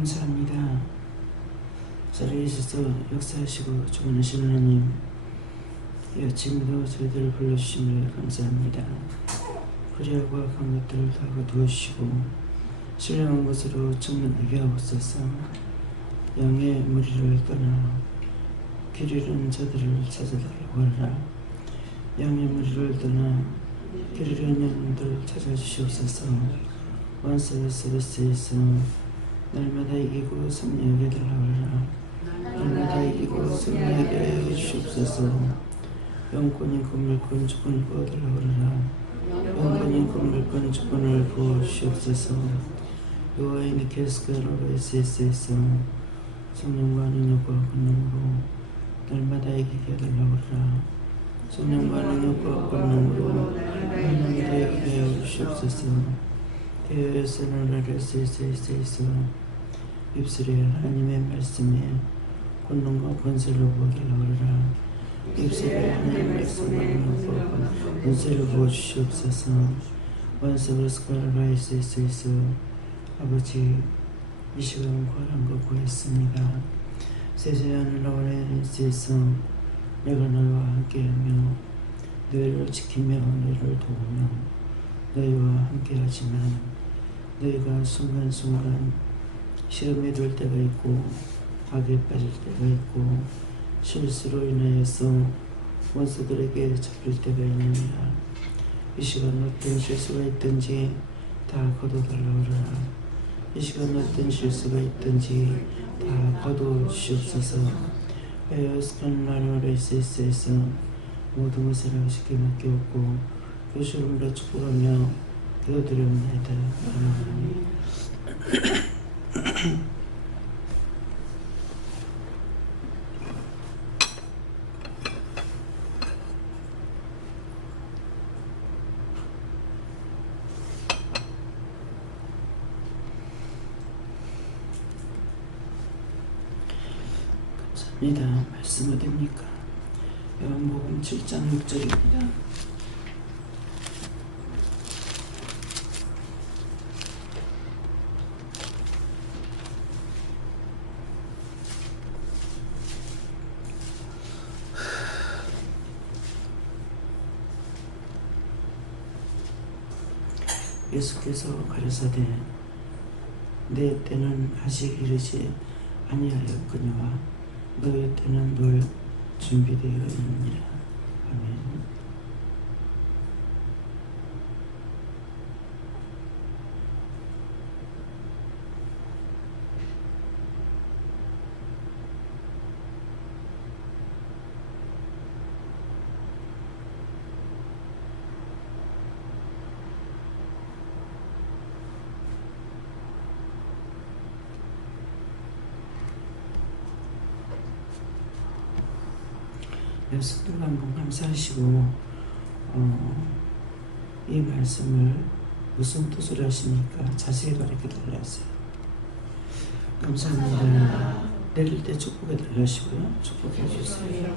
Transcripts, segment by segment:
감사합니다. 자리에서 역사하시고 주관하시는 하나님, 이 아침에도 저희들을 불러주심을 감사합니다. 그리하고 악한 것들을 다 거두어주시고 신령한 것으로 충만하게 하옵소서. 양의 무리를 떠나 길 잃은 자들을 찾아달라고 하라. 양의 무리를 떠나 길 잃은 영혼들을 찾아주시옵소서. 원수의 서비스에서 날마다 이기고 승리하게 달라고 하라. 날마다 이기고 승리하게 하여 주시옵소서. 영권인 건물권 주권을 부어달라고 하라. 영권인 건물권 주권을 부어주시옵소서. 여호와의 니케스가로에스에서 성령과 능력과 권능으로 날마다 이기게 해달라고 하라. 성령과 능력과 권능으로 날마다 이기게 하여 주시옵소서. 대여에서는 입술에 하나님의 말씀에 권능과 권세를 부어달라고 하라. 입술에 하나님의 말씀과 권세를 부어주시옵소서. 원서브스카라이스에서 아버지, 이 시간 구하는 것 구했습니다. 세세한 라오레스에서 내가 너희와 함께하며 너희를 지키며 너희를 도우며 너희와 함께하지만 너희가 순간순간 시험에 들 때가 있고 악에 빠질 때가 있고 실수로 인하여서 원수들에게 잡힐 때가 있느니라. 이 시간 어떤 실수가 있든지 다 거둬달라고 하라. 이 시간 어떤 실수가 있든지 다 거두시옵소서. 에어스칸라노레이스에서 모든 것을 아버지께 맡겨오고 교수름으로 축복하며 기도드리옵나이다. 아멘. 감사합니다. 말씀 어딥니까? 요한복음 7장 6절입니다. 예수께서 가라사대 내 때는 아직 이르지 아니하였거니와 너의 때는 늘 준비되어 있느니라. 아멘. 여러분들 한번 감사하시고 이 말씀을 무슨 뜻으로 하십니까? 자세히 가르쳐 달라하세요. 감사합니다. 내릴 때 축복해 달라시고요. 축복해 주세요.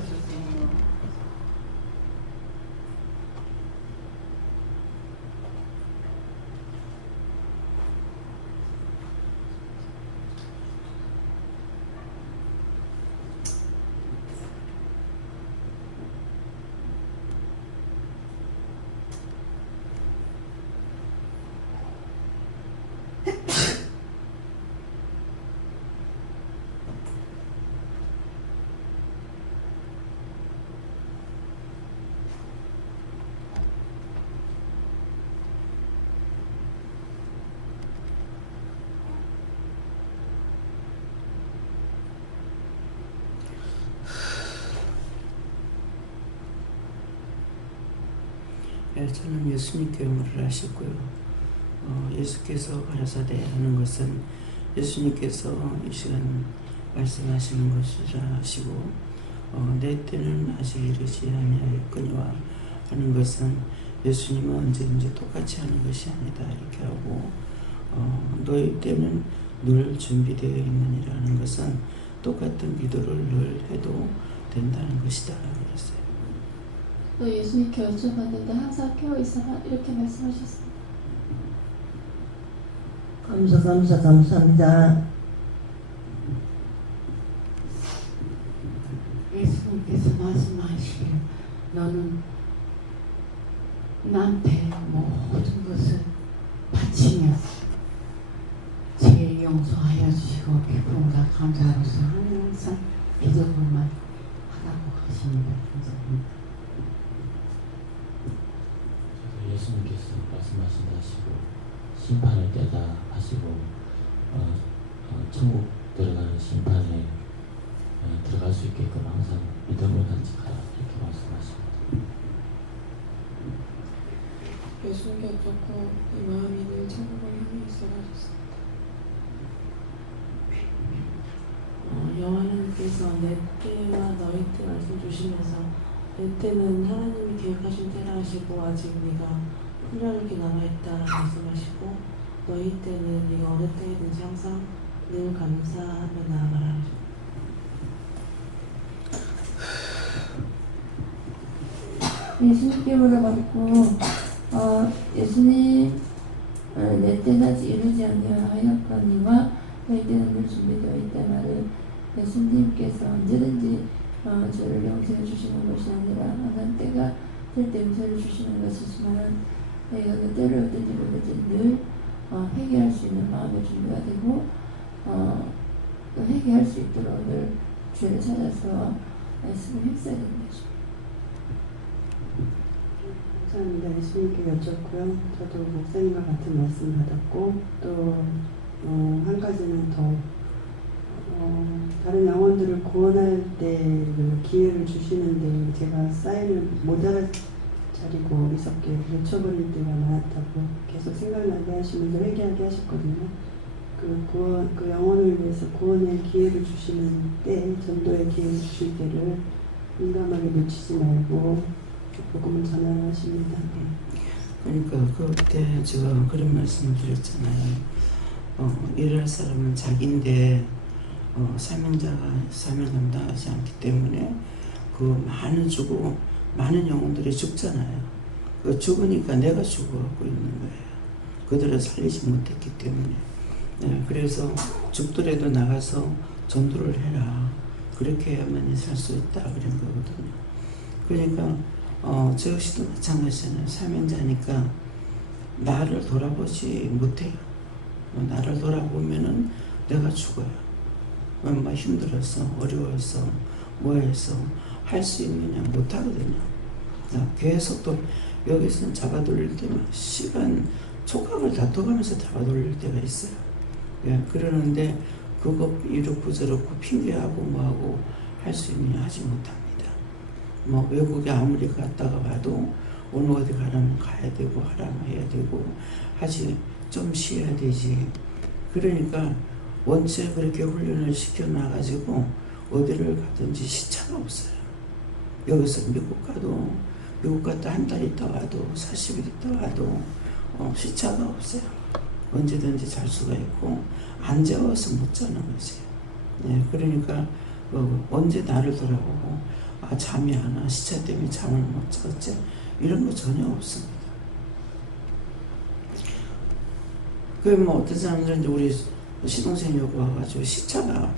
저는 예수님께 의무를 하셨고요. 예수께서 가라사대 하는 것은 예수님께서 이 시간 말씀하시는 것이라 하시고 내 때는 아직 이르지 아니하였거니와 하는 것은 예수님은 언제든지 똑같이 하는 것이 아니다 이렇게 하고 너희 때는 늘 준비되어 있느니라는 것은 똑같은 기도를 늘 해도 된다는 것이다 그랬어요. 또 예수님께 여쭤봤는데 항상 깨어있어라 이렇게 말씀하셨습니다. 감사합니다. 예수님께서 말씀하시길 너는 나한테 모든 것을 바치며 죄 용서하여 주시고 기쁨과 감사로서 항상 기도만 하라고 하십니다. 감사합니다. 예수님께서 말씀하신다시고 심판의 때다 하시고 천국 들어가는 심판에 들어갈 수 있게끔 항상 믿음을 간직하라 이렇게 말씀하십니다. 예수님께 어쩌고 이 마음이 늘 천국을 향해 있어 가셨습니다. 여호와님께서 내 때와 너희 때 말씀 주시면서 내 때는 하나님이 계획하신 때라 하시고 아직 네가 훈련하게 남아있다 말씀하시고 너희 때는 네가 어느 때이든지 항상 늘 감사하며 나아가라. 예수님께 물어봤고 예수님 내 때는 아직 이루지 아니하였거니와 너희 때는 늘 준비되어 있다 말을 예수님께서 언제든지 저를 용서해 주시는 것이 아니라 하나님 때가 될 때 용서를 주시는 것이지만 내가 그 때를 어떤지 모르지 늘 회개할 수 있는 마음의 준비가 되고 또 회개할 수 있도록 늘 죄를 찾아서 말씀을 행사해야 되는 것입니다. 감사합니다. 예수님께 여쭙고요. 저도 목사님과 같은 말씀 받았고 또 한 가지는 더 다른 영혼들을 구원할 때 기회를 주시는데 제가 사인을 못 알아차리고 어리석게 놓쳐버릴 때가 많았다고 계속 생각나게 하시면서 회개하게 하셨거든요. 그 영혼을 위해서 구원의 기회를 주시는 때, 전도의 기회를 주실 때를 민감하게 놓치지 말고 복음을 전하십니다. 그러니까 그때 제가 그런 말씀을 드렸잖아요. 일할 사람은 자기인데 사명자가 사명 감당하지 않기 때문에 그 많은 영혼들이 죽잖아요. 그 죽으니까 내가 죽어가고 있는 거예요. 그들을 살리지 못했기 때문에. 네, 그래서 죽더라도 나가서 전도를 해라. 그렇게 해야만 살 수 있다 그런 거거든요. 그러니까 저 역시도 마찬가지잖아요. 사명자니까 나를 돌아보지 못해요. 나를 돌아보면은 내가 죽어요. 얼마 힘들어서 어려워서 뭐해서 할 수 있느냐 못하거든요. 계속 또 여기서는 잡아돌릴 때만 시간 촉각을 다퉈가면서 잡아돌릴 때가 있어요. 예, 그러는데 그거 이렇고 저렇고 핑계하고 뭐하고 할 수 있느냐 하지 못합니다. 뭐 외국에 아무리 갔다가 와도 어느 어디 가려면 가야 되고 하라면 해야 되고 하지 좀 쉬어야 되지. 그러니까 원체 그렇게 훈련을 시켜놔가지고 어디를 가든지 시차가 없어요. 여기서 미국 갔다 한 달 있다 와도 40일 있다 와도 시차가 없어요. 언제든지 잘 수가 있고 안 재워서 못 자는 거지. 네, 그러니까 언제 나를 돌아보고 잠이 안 와, 시차 때문에 잠을 못 잤지 이런 거 전혀 없습니다. 뭐 어떤 사람들은 이제 우리 시동생 여기 와가지고 시차가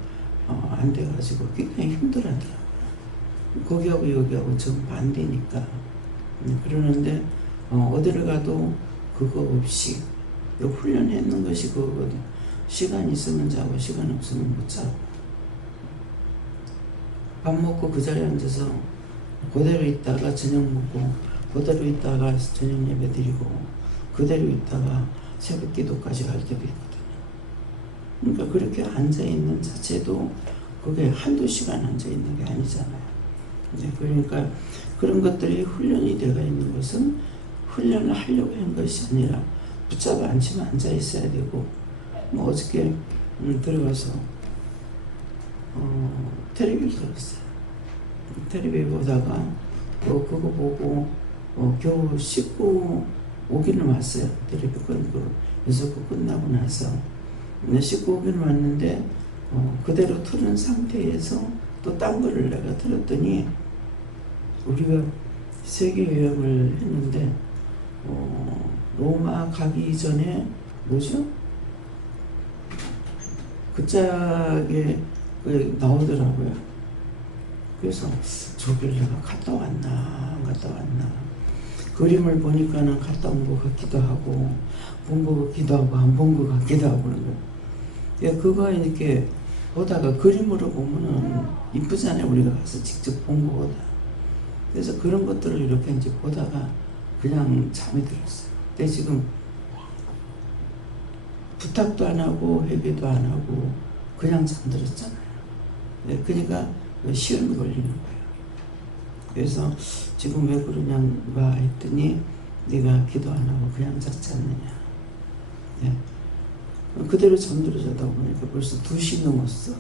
안 돼가지고 굉장히 힘들어하더라고요. 거기하고 여기하고 정반대니까. 그러는데 어디를 가도 그거 없이 훈련했는 것이 그거거든. 시간 있으면 자고 시간 없으면 못 자고. 밥 먹고 그 자리에 앉아서 그대로 있다가 저녁 먹고 그대로 있다가 저녁 예배 드리고 그대로 있다가 새벽 기도까지 갈 때도 있거든요. 그러니까 그렇게 앉아있는 자체도 그게 한두 시간 앉아있는 게 아니잖아요. 그러니까 그런 것들이 훈련이 되어 있는 것은 훈련을 하려고 한 것이 아니라 붙잡아 앉히면 앉아있어야 되고 뭐 어저께 들어가서 텔레비를 들었어요. 텔레비 보다가 그거 보고 겨우 씻고 오기는 왔어요. 텔레비 연속고 끝나고 나서 씻고 오기는 왔는데 그대로 틀은 상태에서 또 딴 거를 내가 들었더니 우리가 세계 여행을 했는데 로마 가기 전에 뭐죠? 그 짝에 나오더라고요. 그래서 저길 내가 갔다 왔나 안 갔다 왔나, 그림을 보니까는 갔다 온 것 같기도 하고 본 것 같기도 하고 안 본 것 같기도 하고 그런 거예요. 예, 그거 이렇게 보다가 그림으로 보면은 이쁘잖아요. 우리가 가서 직접 본 거보다. 그래서 그런 것들을 이렇게 이제 보다가 그냥 잠이 들었어요. 근데 지금 부탁도 안 하고 회개도 안 하고 그냥 잠들었잖아요. 네, 그러니까 시험이 걸리는 거예요. 그래서 지금 왜 그러냐가 했더니 네가 기도 안 하고 그냥 잤지 않느냐. 네. 그대로 잠들어 자다 보니까 벌써 2시 넘었어.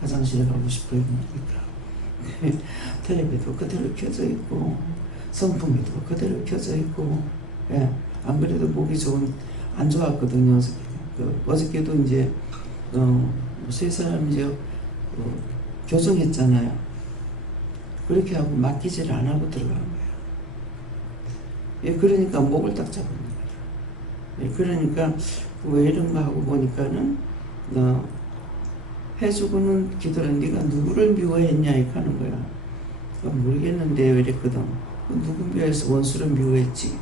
화장실에 가고 싶어 이러니까 텔레비도 그대로 켜져 있고 선풍기도 그대로 켜져 있고. 예. 안 그래도 목이 안 좋았거든요. 어저께도 이제 세 사람 이제 교정했잖아요. 그렇게 하고 맡기지를 안 하고 들어간 거예요. 예, 그러니까 목을 딱 잡은 거예요. 예, 그러니까 왜 이런가 하고 보니까는 해주고는 기도를 네가 누구를 미워했냐 이렇게 하는 거야. 모르겠는데 왜 이랬거든. 누구 미워해서 원수를 미워했지.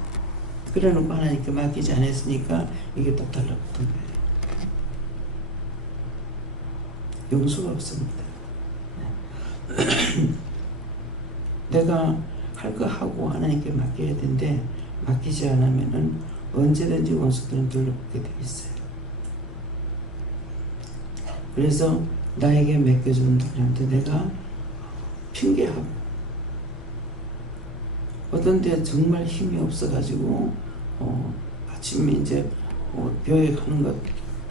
그래놓고 하나님께 맡기지 않았으니까 이게 또 달라붙은 거예요. 용서가 없습니다. 내가 할 거 하고 하나님께 맡겨야 되는데 맡기지 않으면은 언제든지 원수들은 둘러붙게 돼 있어요. 그래서 나에게 맡겨준 분한테 내가 핑계하고 어떤 데 정말 힘이 없어가지고 아침에 이제 교회 가는 것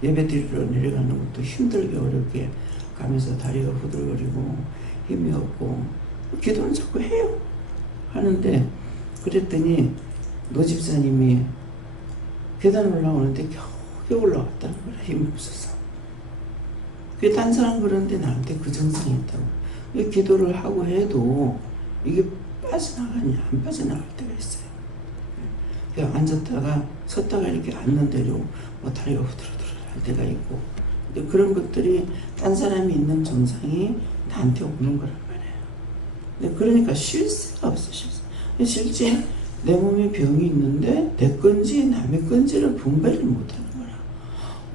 예배 드리러 내려가는 것도 힘들게 어렵게 가면서 다리가 후들거리고 힘이 없고 기도는 자꾸 해요. 하는데 그랬더니 노 집사님이 계단 올라오는데 겨우 올라왔다는 거야. 힘이 없어서. 그게 딴 사람 그러는데 나한테 그 증상이 있다고. 기도를 하고 해도 이게 빠져나가냐 안 빠져나갈 때가 있어요. 그냥 앉았다가 섰다가 이렇게 앉는 대로 다리가 후들후들 할 때가 있고, 그런 것들이 딴 사람이 있는 증상이 나한테 오는 거란 말이에요. 그러니까 쉴 새가 없어. 실제 내 몸에 병이 있는데 내 건지 남의 건지를 분별을 못하는 거야.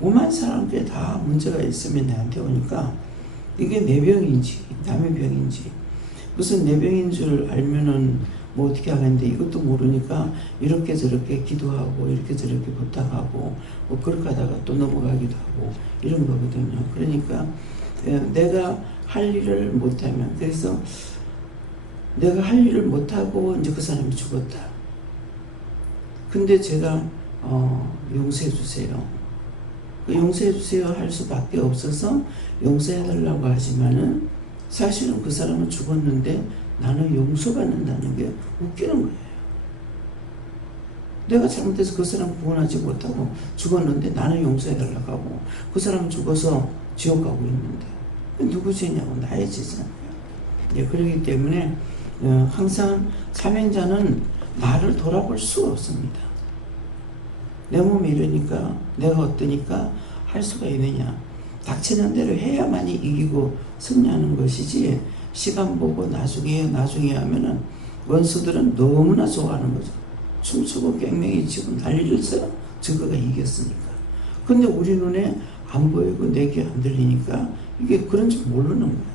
오만 사람들이 다 문제가 있으면 나한테 오니까 이게 내 병인지 남의 병인지, 무슨 내 병인 줄 알면은 뭐 어떻게 하겠는데 이것도 모르니까 이렇게 저렇게 기도하고 이렇게 저렇게 부탁하고 뭐 그렇게 하다가 또 넘어가기도 하고 이런 거거든요. 그러니까 내가 할 일을 못하면, 그래서 내가 할 일을 못하고 이제 그 사람이 죽었다. 근데 제가 용서해 주세요. 용서해 주세요 할 수밖에 없어서 용서해 달라고 하지만은 사실은 그 사람은 죽었는데 나는 용서받는다는 게 웃기는 거예요. 내가 잘못해서 그 사람 구원하지 못하고 죽었는데 나는 용서해 달라고 하고 그 사람 죽어서 지옥 가고 있는데 누구 죄냐고 나의 죄잖아요. 예, 그렇기 때문에 항상 사명자는 나를 돌아볼 수가 없습니다. 내 몸이 이러니까 내가 어떠니까 할 수가 있느냐. 닥치는 대로 해야만이 이기고 승리하는 것이지, 시간 보고 나중에 하면은 원수들은 너무나 좋아하는 거죠. 춤추고 깽맹이 치고 난리를 쳐요. 저거가 이겼으니까. 근데 우리 눈에 안 보이고 내 귀에 안 들리니까 이게 그런 줄 모르는 거야.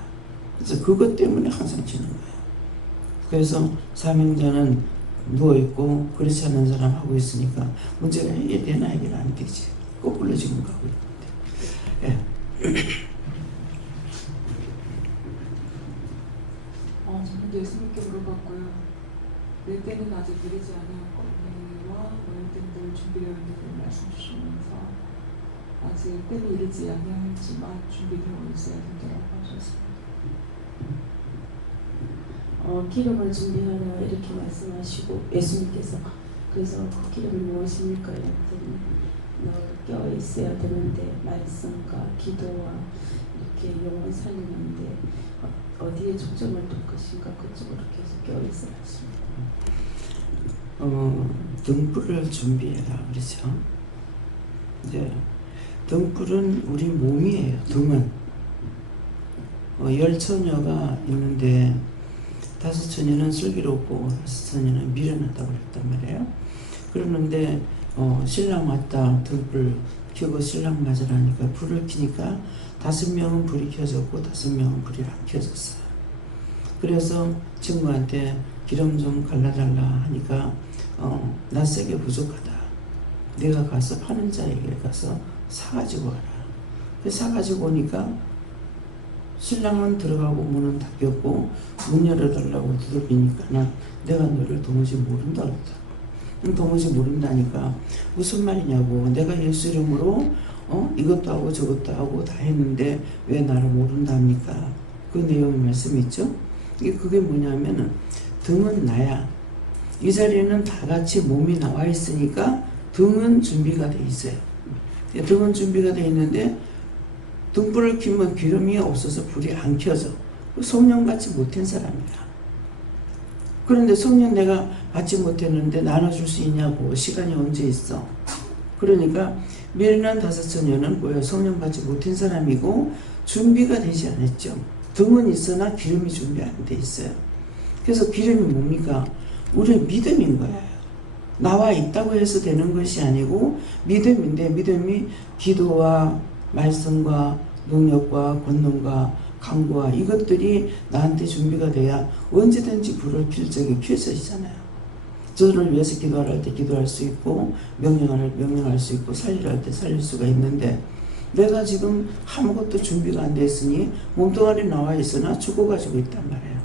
그래서 그것 때문에 항상 지는 거야. 그래서 사명자는 누워있고 그렇지 않은 사람 하고 있으니까 문제가 해결되나 해결 안 되지. 거꾸로 지금 가고 있는데. 예. 저는 예수님께 물어봤고요. 내 때는 아직 이르지 아니하거니와 너희 때는 준비되어 있는 말씀 주시면서 아직 때는 이르지 아니하였지만 준비되어 있어야 된다고 하셨습니다. 기름을 준비하라 이렇게 말씀하시고 예수님께서 그래서 그 기름이 무엇입니까? 이랬더니 너 껴 있어야 되는데 말씀과 기도와 이렇게 영혼 살리는데 어디에 초점을 둘 것인가 그쪽으로 계속 껴 있어야 하십니다. 등불을 준비해라 그렇죠? 이제 등불은 우리 몸이에요. 등은 10처녀가 있는데 5처녀는 슬기롭고 5처녀는 미련하다고 그랬단 말이에요. 그러는데 신랑 왔다 등불 켜고 신랑 맞으라니까 불을 켜니까 5명은 불이 켜졌고 5명은 불이 안 켜졌어요. 그래서 친구한테 기름 좀 갈라달라 하니까 낯세게 부족하다. 내가 가서 파는 자에게 가서 사가지고 와라. 사가지고 오니까 신랑은 들어가고 문은 닫혔고 문 열어달라고 두들기니까 내가 너를 도무지 모른다 그랬다. 도무지 모른다니까 무슨 말이냐고. 내가 예수 이름으로 이것도 하고 저것도 하고 다 했는데 왜 나를 모른답니까? 그 내용의 말씀 있죠. 그게 뭐냐면은 등은 나야. 이 자리에는 다 같이 몸이 나와 있으니까 등은 준비가 돼 있어요. 등은 준비가 돼 있는데 등불을 켜면 기름이 없어서 불이 안 켜져. 성령 받지 못한 사람이야. 그런데 성령 내가 받지 못했는데 나눠줄 수 있냐고. 시간이 언제 있어. 그러니까 미련한 5처녀는 뭐예요? 성령 받지 못한 사람이고 준비가 되지 않았죠. 등은 있으나 기름이 준비 안 돼 있어요. 그래서 기름이 뭡니까? 우리의 믿음인 거예요. 나와 있다고 해서 되는 것이 아니고 믿음인데 믿음이 기도와 말씀과 능력과 권능과 강구와 이것들이 나한테 준비가 돼야 언제든지 불을 켤 적에 켜져지잖아요. 저를 위해서 기도할 때 기도할 수 있고 명령할 수 있고 살리라 할 때 살릴 수가 있는데 내가 지금 아무것도 준비가 안 됐으니 몸뚱아리 나와 있으나 죽어가지고 있단 말이에요.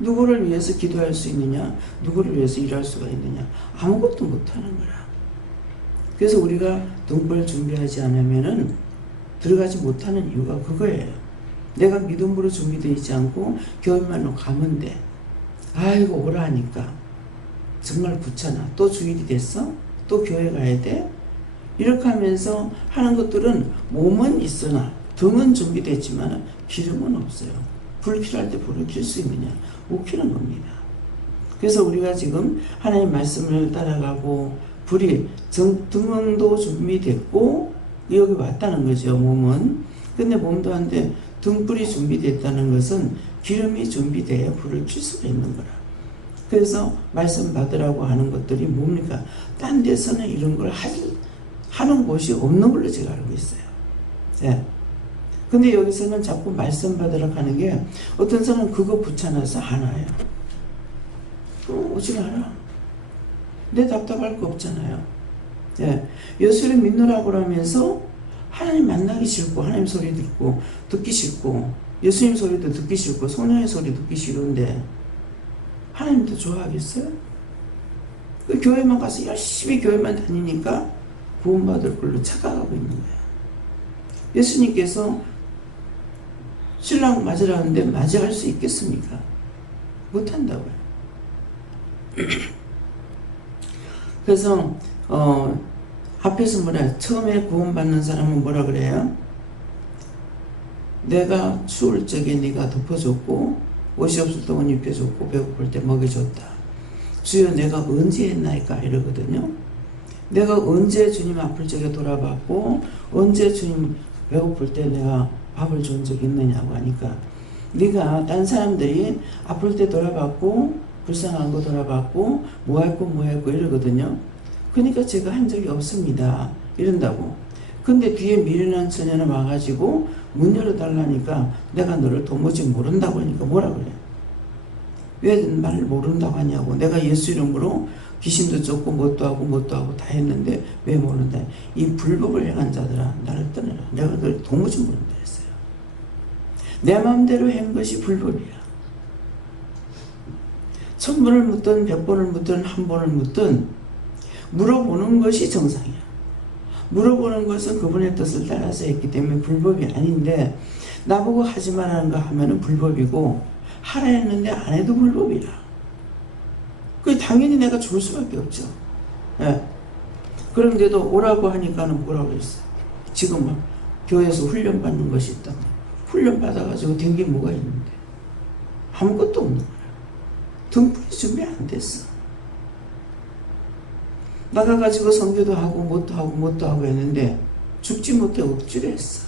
누구를 위해서 기도할 수 있느냐? 누구를 위해서 일할 수가 있느냐? 아무것도 못하는 거야. 그래서 우리가 등불 준비하지 않으면은 들어가지 못하는 이유가 그거예요. 내가 믿음으로 준비되어 있지 않고 교회만로 가면 돼. 아이고 오라 하니까 정말 귀찮아. 또 주일이 됐어? 또 교회 가야 돼? 이렇게 하면서 하는 것들은 몸은 있으나 등은 준비됐지만 기름은 없어요. 불 켜할 때 불을 켤 수 있느냐? 못 켜는 겁니다. 그래서 우리가 지금 하나님 말씀을 따라가고 불이 등도 준비됐고 여기 왔다는 거죠. 몸은. 근데 몸도 한데 등불이 준비됐다는 것은 기름이 준비돼야 불을 켤 수가 있는 거라. 그래서 말씀 받으라고 하는 것들이 뭡니까? 딴 데서는 이런 걸 하는 곳이 없는 걸로 제가 알고 있어요. 예. 근데 여기서는 자꾸 말씀 받으라고 하는 게 어떤 사람은 그거 붙여놔서 하나요. 오지 마라. 내 답답할 거 없잖아요. 예. 예수를 믿노라고 하면서 하나님 만나기 싫고 하나님 소리 듣기 싫고 예수님 소리도 듣기 싫고 성령의 소리 듣기 싫은데 하나님도 좋아하겠어요? 그 교회만 가서 열심히 교회만 다니니까 구원받을 걸로 착각하고 있는 거예요. 예수님께서 신랑 맞으라는데 맞이할 수 있겠습니까? 못한다고요. 그래서 앞에서 처음에 구원받는 사람은 뭐라 그래요? 내가 추울 적에 네가 덮어줬고 옷이 없을 때 옷 입혀줬고 배고플 때 먹여줬다. 주여 내가 언제 했나이까 이러거든요. 내가 언제 주님 아플 적에 돌아봤고 언제 주님 배고플 때 내가 밥을 준 적이 있느냐고 하니까 네가 딴 사람들이 아플 때 돌아봤고 불쌍한 거 돌아봤고 뭐 했고 이러거든요. 그러니까 제가 한 적이 없습니다. 이런다고. 근데 뒤에 미련한 처녀는 와가지고 문 열어달라니까 내가 너를 도무지 모른다고 하니까 뭐라 그래? 왜 말을 모른다고 하냐고. 내가 예수 이름으로 귀신도 쫓고 뭣도 하고 다 했는데 왜 모른다? 이 불법을 행한 자들아 나를 떠나라. 내가 너를 도무지 모른다 했어요. 내 마음대로 한 것이 불법이야. 1000번을 묻든 100번을 묻든 1번을 묻든 물어보는 것이 정상이야. 물어보는 것은 그분의 뜻을 따라서 했기 때문에 불법이 아닌데 나보고 하지 말라는 거 하면은 불법이고 하라 했는데 안 해도 불법이라. 그 당연히 내가 죽을 수밖에 없죠. 예. 그런데도 오라고 하니까는 뭐라고 했어? 지금 막 교회에서 훈련 받는 것이 있다. 훈련 받아가지고 된 게 뭐가 있는데 아무것도 없는 거야. 등불이 준비 안 됐어. 나가가지고 선교도 하고 뭣도 하고 했는데 죽지 못해 억지로 했어.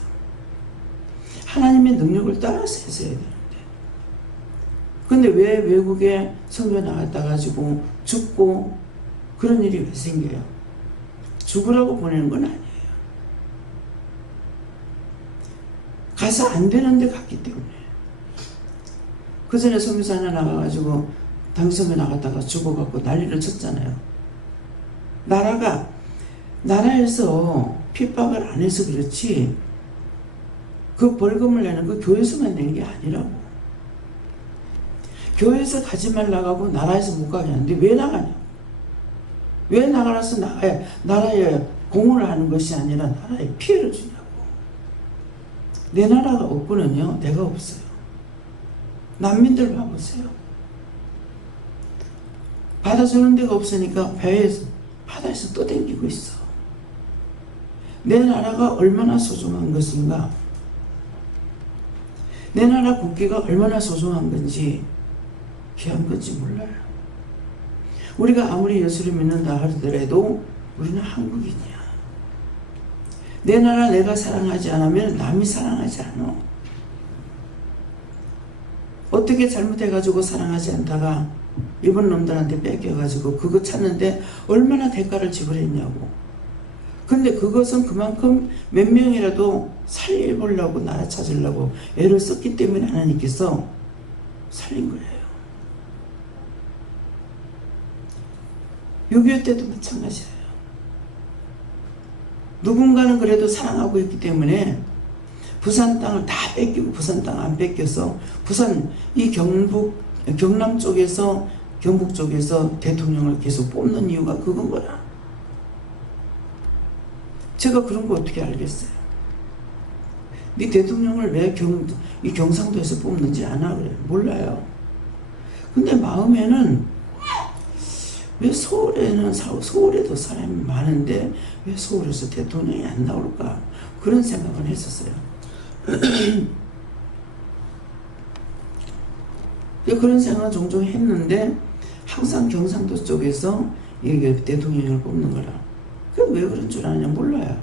하나님의 능력을 따라서 했어야 되는데. 근데 왜 외국에 선교 나갔다 가지고 죽고 그런 일이 왜 생겨요? 죽으라고 보내는 건 아니에요. 가서 안 되는데 갔기 때문에. 그 전에 선교사 하나 나가가지고 당선에 나갔다가 죽어갖고 난리를 쳤잖아요. 나라에서 핍박을 안 해서 그렇지 그 벌금을 내는 그 교회에서만 낸 게 아니라고. 교회에서 가지 말라고 하고 나라에서 못 가게 하는데 왜 나가냐? 왜 나가서 나라에 공헌을 하는 것이 아니라 나라에 피해를 주냐고. 내 나라가 없고는요, 내가 없어요. 난민들 봐보세요. 받아주는 데가 없으니까 바다에서 또 댕기고 있어. 내 나라가 얼마나 소중한 것인가, 내 나라 국기가 얼마나 소중한 건지, 귀한 건지 몰라요. 우리가 아무리 예수를 믿는다 하더라도 우리는 한국인이야. 내 나라 내가 사랑하지 않으면 남이 사랑하지 않아. 어떻게 잘못해가지고 사랑하지 않다가 일본 놈들한테 뺏겨가지고 그거 찾는데 얼마나 대가를 지불했냐고. 근데 그것은 그만큼 몇 명이라도 살려보려고, 나라 찾으려고 애를 썼기 때문에 하나님께서 살린 거예요. 6.25 때도 마찬가지예요. 누군가는 그래도 사랑하고 있기 때문에 부산 땅을 다 뺏기고 부산 땅 안 뺏겨서 부산 이 경남 쪽에서 경북 쪽에서 대통령을 계속 뽑는 이유가 그건 거라. 제가 그런 거 어떻게 알겠어요? 네 대통령을 왜 이 경상도에서 뽑는지 아나 그래요? 몰라요. 근데 마음에는 왜 서울에도 사람이 많은데 왜 서울에서 대통령이 안 나올까? 그런 생각을 했었어요. 그런 생각을 종종 했는데 항상 경상도 쪽에서 이게 대통령을 뽑는 거라. 왜 그런 줄 아냐? 몰라요.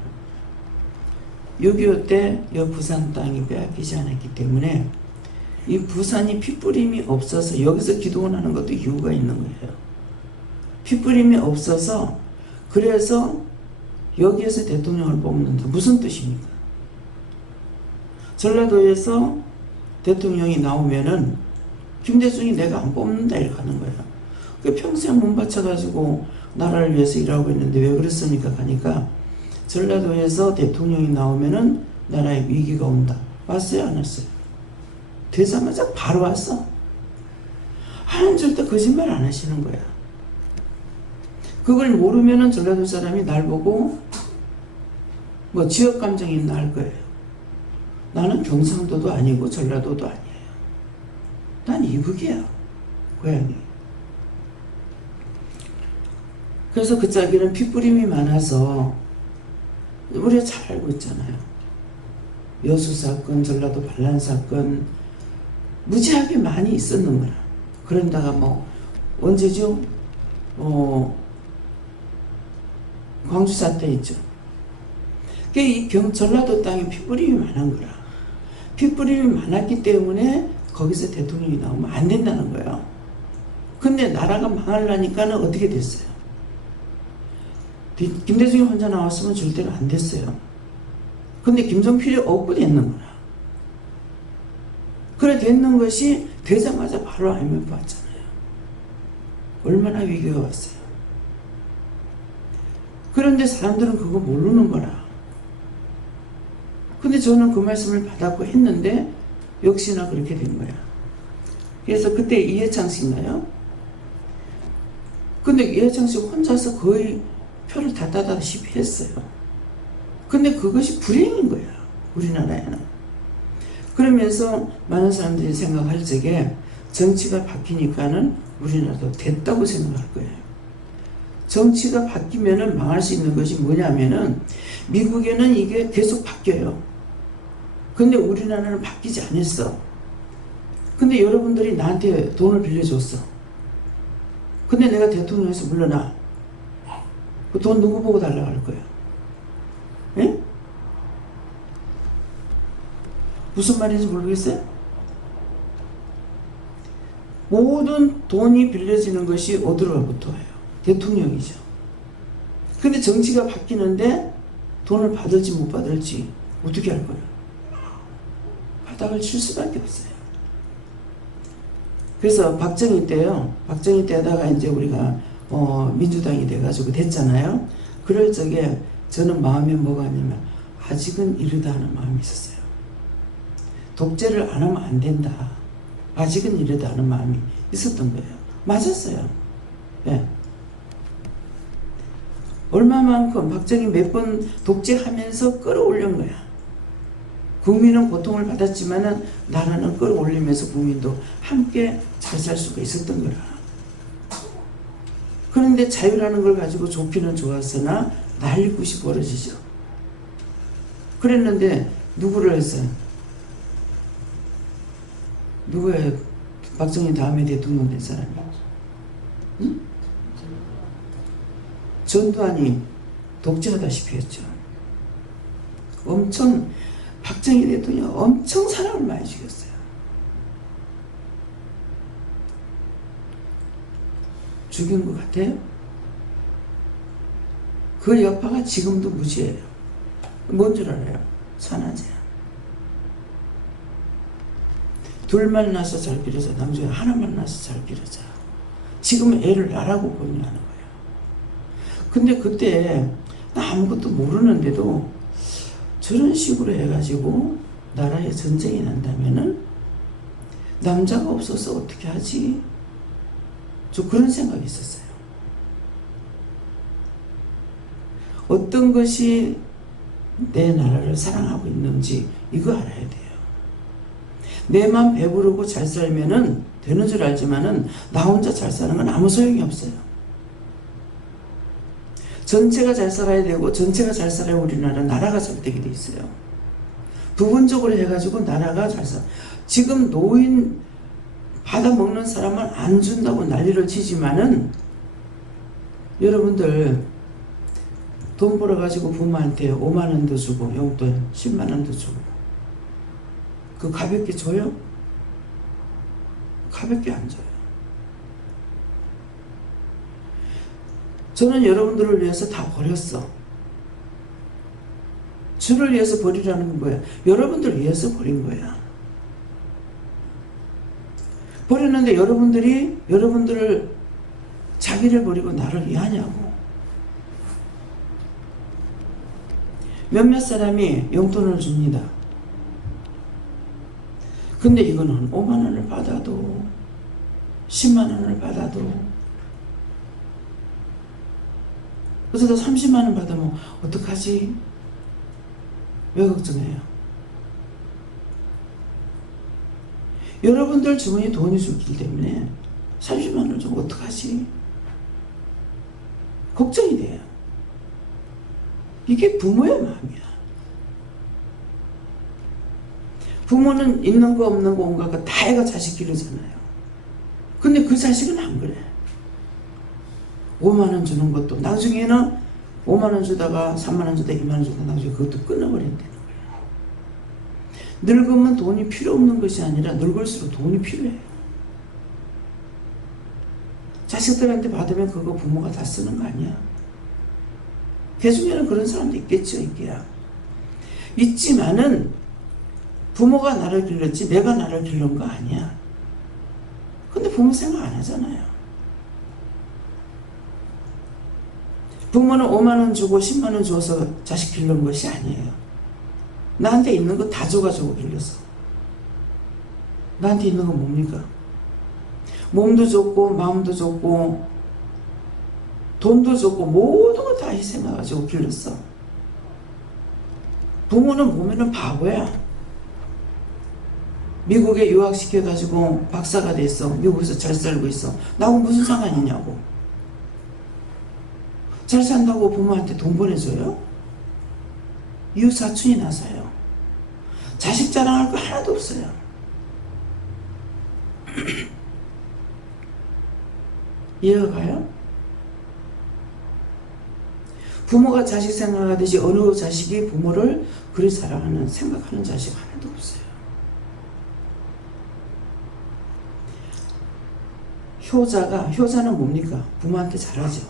6.25 때 이 부산 땅이 빼앗기지 않았기 때문에 이 부산이 핏부림이 없어서 여기서 기도원 하는 것도 이유가 있는 거예요. 핏부림이 없어서 그래서 여기에서 대통령을 뽑는다. 무슨 뜻입니까? 전라도에서 대통령이 나오면은 김대중이 내가 안 뽑는다 이렇게 하는 거야. 평생 문 바쳐가지고 나라를 위해서 일하고 있는데 왜 그랬습니까? 하니까 전라도에서 대통령이 나오면은 나라에 위기가 온다. 왔어요? 안 왔어요? 되자마자 바로 왔어. 하나님 절대 거짓말 안 하시는 거야. 그걸 모르면은 전라도 사람이 날 보고 뭐 지역 감정이 있나 할 거예요. 나는 경상도도 아니고 전라도도 아니에요. 난 이북이야. 고향이. 그래서 그 짝에는 핏부림이 많아서 우리가 잘 알고 있잖아요. 여수 사건, 전라도 반란 사건 무지하게 많이 있었는 거라. 그런다가 뭐 언제죠? 광주 사태 있죠. 이 전라도 땅에 핏부림이 많은 거라. 핏부림이 많았기 때문에 거기서 대통령이 나오면 안 된다는 거예요. 근데 나라가 망하려니까는 어떻게 됐어요? 김대중이 혼자 나왔으면 절대로 안 됐어요. 근데 김정필이 없고 됐는 거라. 그래 됐는 것이 되자마자 바로 IMF 왔잖아요. 얼마나 위기가 왔어요. 그런데 사람들은 그거 모르는 거라. 근데 저는 그 말씀을 받았고 했는데 역시나 그렇게 된 거야. 그래서 그때 이해창 씨인가요? 근데 이해창 씨 혼자서 거의 표를 다 따다시피 했어요. 근데 그것이 불행인 거야. 우리나라에는. 그러면서 많은 사람들이 생각할 적에 정치가 바뀌니까는 우리나라도 됐다고 생각할 거예요. 정치가 바뀌면은 망할 수 있는 것이 뭐냐면은 미국에는 이게 계속 바뀌어요. 근데 우리나라는 바뀌지 않았어. 근데 여러분들이 나한테 돈을 빌려줬어. 근데 내가 대통령에서 물러나. 그 돈 누구 보고 달라고 할 거예요? 예? 무슨 말인지 모르겠어요? 모든 돈이 빌려지는 것이 어디로부터예요? 대통령이죠. 근데 정치가 바뀌는데 돈을 받을지 못 받을지 어떻게 할 거예요? 바닥을 칠 수밖에 없어요. 그래서 박정희 때요. 박정희 때다가 이제 우리가 민주당이 돼가지고 됐잖아요. 그럴 적에 저는 마음에 뭐가 있냐면 아직은 이르다 하는 마음이 있었어요. 독재를 안 하면 안 된다. 아직은 이르다 하는 마음이 있었던 거예요. 맞았어요. 예. 얼마만큼 박정희 몇 번 독재하면서 끌어올린 거야. 국민은 고통을 받았지만은 나라는 끌어올리면서 국민도 함께 잘 살 수가 있었던 거라. 그런데 자유라는 걸 가지고 좋기는 좋았으나 난리굿이 벌어지죠. 그랬는데 누구를 했어요? 누구예요? 박정희 다음에 대통령 된 사람이? 응? 전두환이 독재하다시피 했죠. 엄청 박정희 대통령 엄청 사람을 많이 죽였어요. 죽인 것 같아요? 그 여파가 지금도 무지해요. 뭔 줄 알아요? 산화제야. 둘 만나서 잘 빌어자. 나중에 하나 만나서 잘 빌어자. 지금 애를 나라고 권유하는 거예요. 근데 그때 나 아무것도 모르는데도 저런 식으로 해가지고 나라에 전쟁이 난다면은 남자가 없어서 어떻게 하지? 저 그런 생각이 있었어요. 어떤 것이 내 나라를 사랑하고 있는지 이거 알아야 돼요. 내만 배부르고 잘 살면은 되는 줄 알지만은 나 혼자 잘 사는 건 아무 소용이 없어요. 전체가 잘 살아야 되고 전체가 잘 살아야 우리나라 나라가 잘 되게 돼 있어요. 부분적으로 해가지고 나라가 잘 살아. 지금 노인 받아먹는 사람은 안 준다고 난리를 치지만은 여러분들 돈 벌어가지고 부모한테 5만 원도 주고 용돈 10만 원도 주고 그 가볍게 줘요? 가볍게 안 줘요. 저는 여러분들을 위해서 다 버렸어. 주를 위해서 버리라는 건 뭐야? 여러분들 위해서 버린 거야. 버렸는데 여러분들이 여러분들을 자기를 버리고 나를 위하냐고. 몇몇 사람이 용돈을 줍니다. 근데 이거는 5만 원을 받아도 10만 원을 받아도 그래서 30만 원 받으면 어떡하지? 왜 걱정해요? 여러분들 주머니에 돈이 줄기 때문에 30만 원을 주면 어떡하지? 걱정이 돼요. 이게 부모의 마음이야. 부모는 있는 거 없는 거 온갖 거 다 애가 자식 기르잖아요. 근데 그 자식은 안 그래. 5만 원 주는 것도 나중에는 5만 원 주다가 3만 원 주다가 2만 원 주다가 나중에 그것도 끊어버린다는 거야. 늙으면 돈이 필요 없는 것이 아니라 늙을수록 돈이 필요해요. 자식들한테 받으면 그거 부모가 다 쓰는 거 아니야. 대중에는 그런 사람도 있겠죠. 있게야. 있지만은 부모가 나를 길렀지 내가 나를 길른 거 아니야. 근데 부모 생각 안 하잖아요. 부모는 5만 원 주고 10만 원 줘서 자식 길른 것이 아니에요. 나한테 있는 거 다 줘가지고 길렀어. 나한테 있는 건 뭡니까? 몸도 줬고 마음도 줬고 돈도 줬고 모든 거 다 희생해가지고 길렀어. 부모는 보면은 바보야. 미국에 유학시켜가지고 박사가 됐어. 미국에서 잘 살고 있어. 나하고 무슨 상관이냐고. 잘 산다고 부모한테 돈 보내줘요? 이웃 사촌이 나서요. 자식 자랑할 거 하나도 없어요. 이해가 가요? 부모가 자식 생각하듯이 어느 자식이 부모를 그리 사랑하는 생각하는 자식 하나도 없어요. 효자는 뭡니까? 부모한테 잘하죠.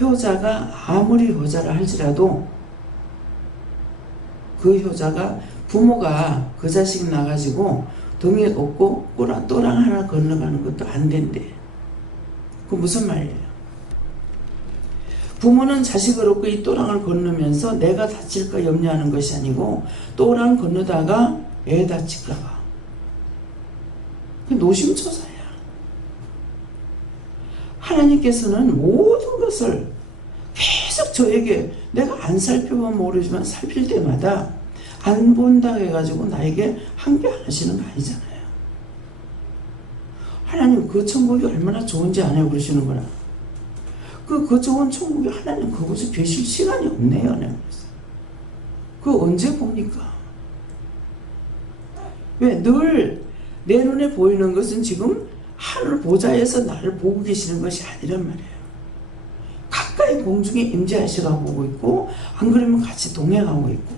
효자가 아무리 효자라 할지라도 그 효자가 부모가 그 자식 나가지고 등에 업고 또랑 하나 건너가는 것도 안 된대. 그 무슨 말이에요? 부모는 자식을 얻고 이 또랑을 건너면서 내가 다칠까 염려하는 것이 아니고 또랑 건너다가 애 다칠까 봐. 그 노심초사야. 하나님께서는 모든 것을 계속 저에게 내가 안 살펴보면 모르지만 살필 때마다 안 본다 해가지고 나에게 한 게 안 하시는 거 아니잖아요. 하나님 그 천국이 얼마나 좋은지 아냐고 그러시는 거라. 그 좋은 천국에 하나님 그곳에 계실 시간이 없네요. 그 언제 봅니까? 왜? 늘 내 눈에 보이는 것은 지금 하늘 보좌에서 나를 보고 계시는 것이 아니란 말이에요. 가까이 공중에 임재하시가 보고 있고 안 그러면 같이 동행하고 있고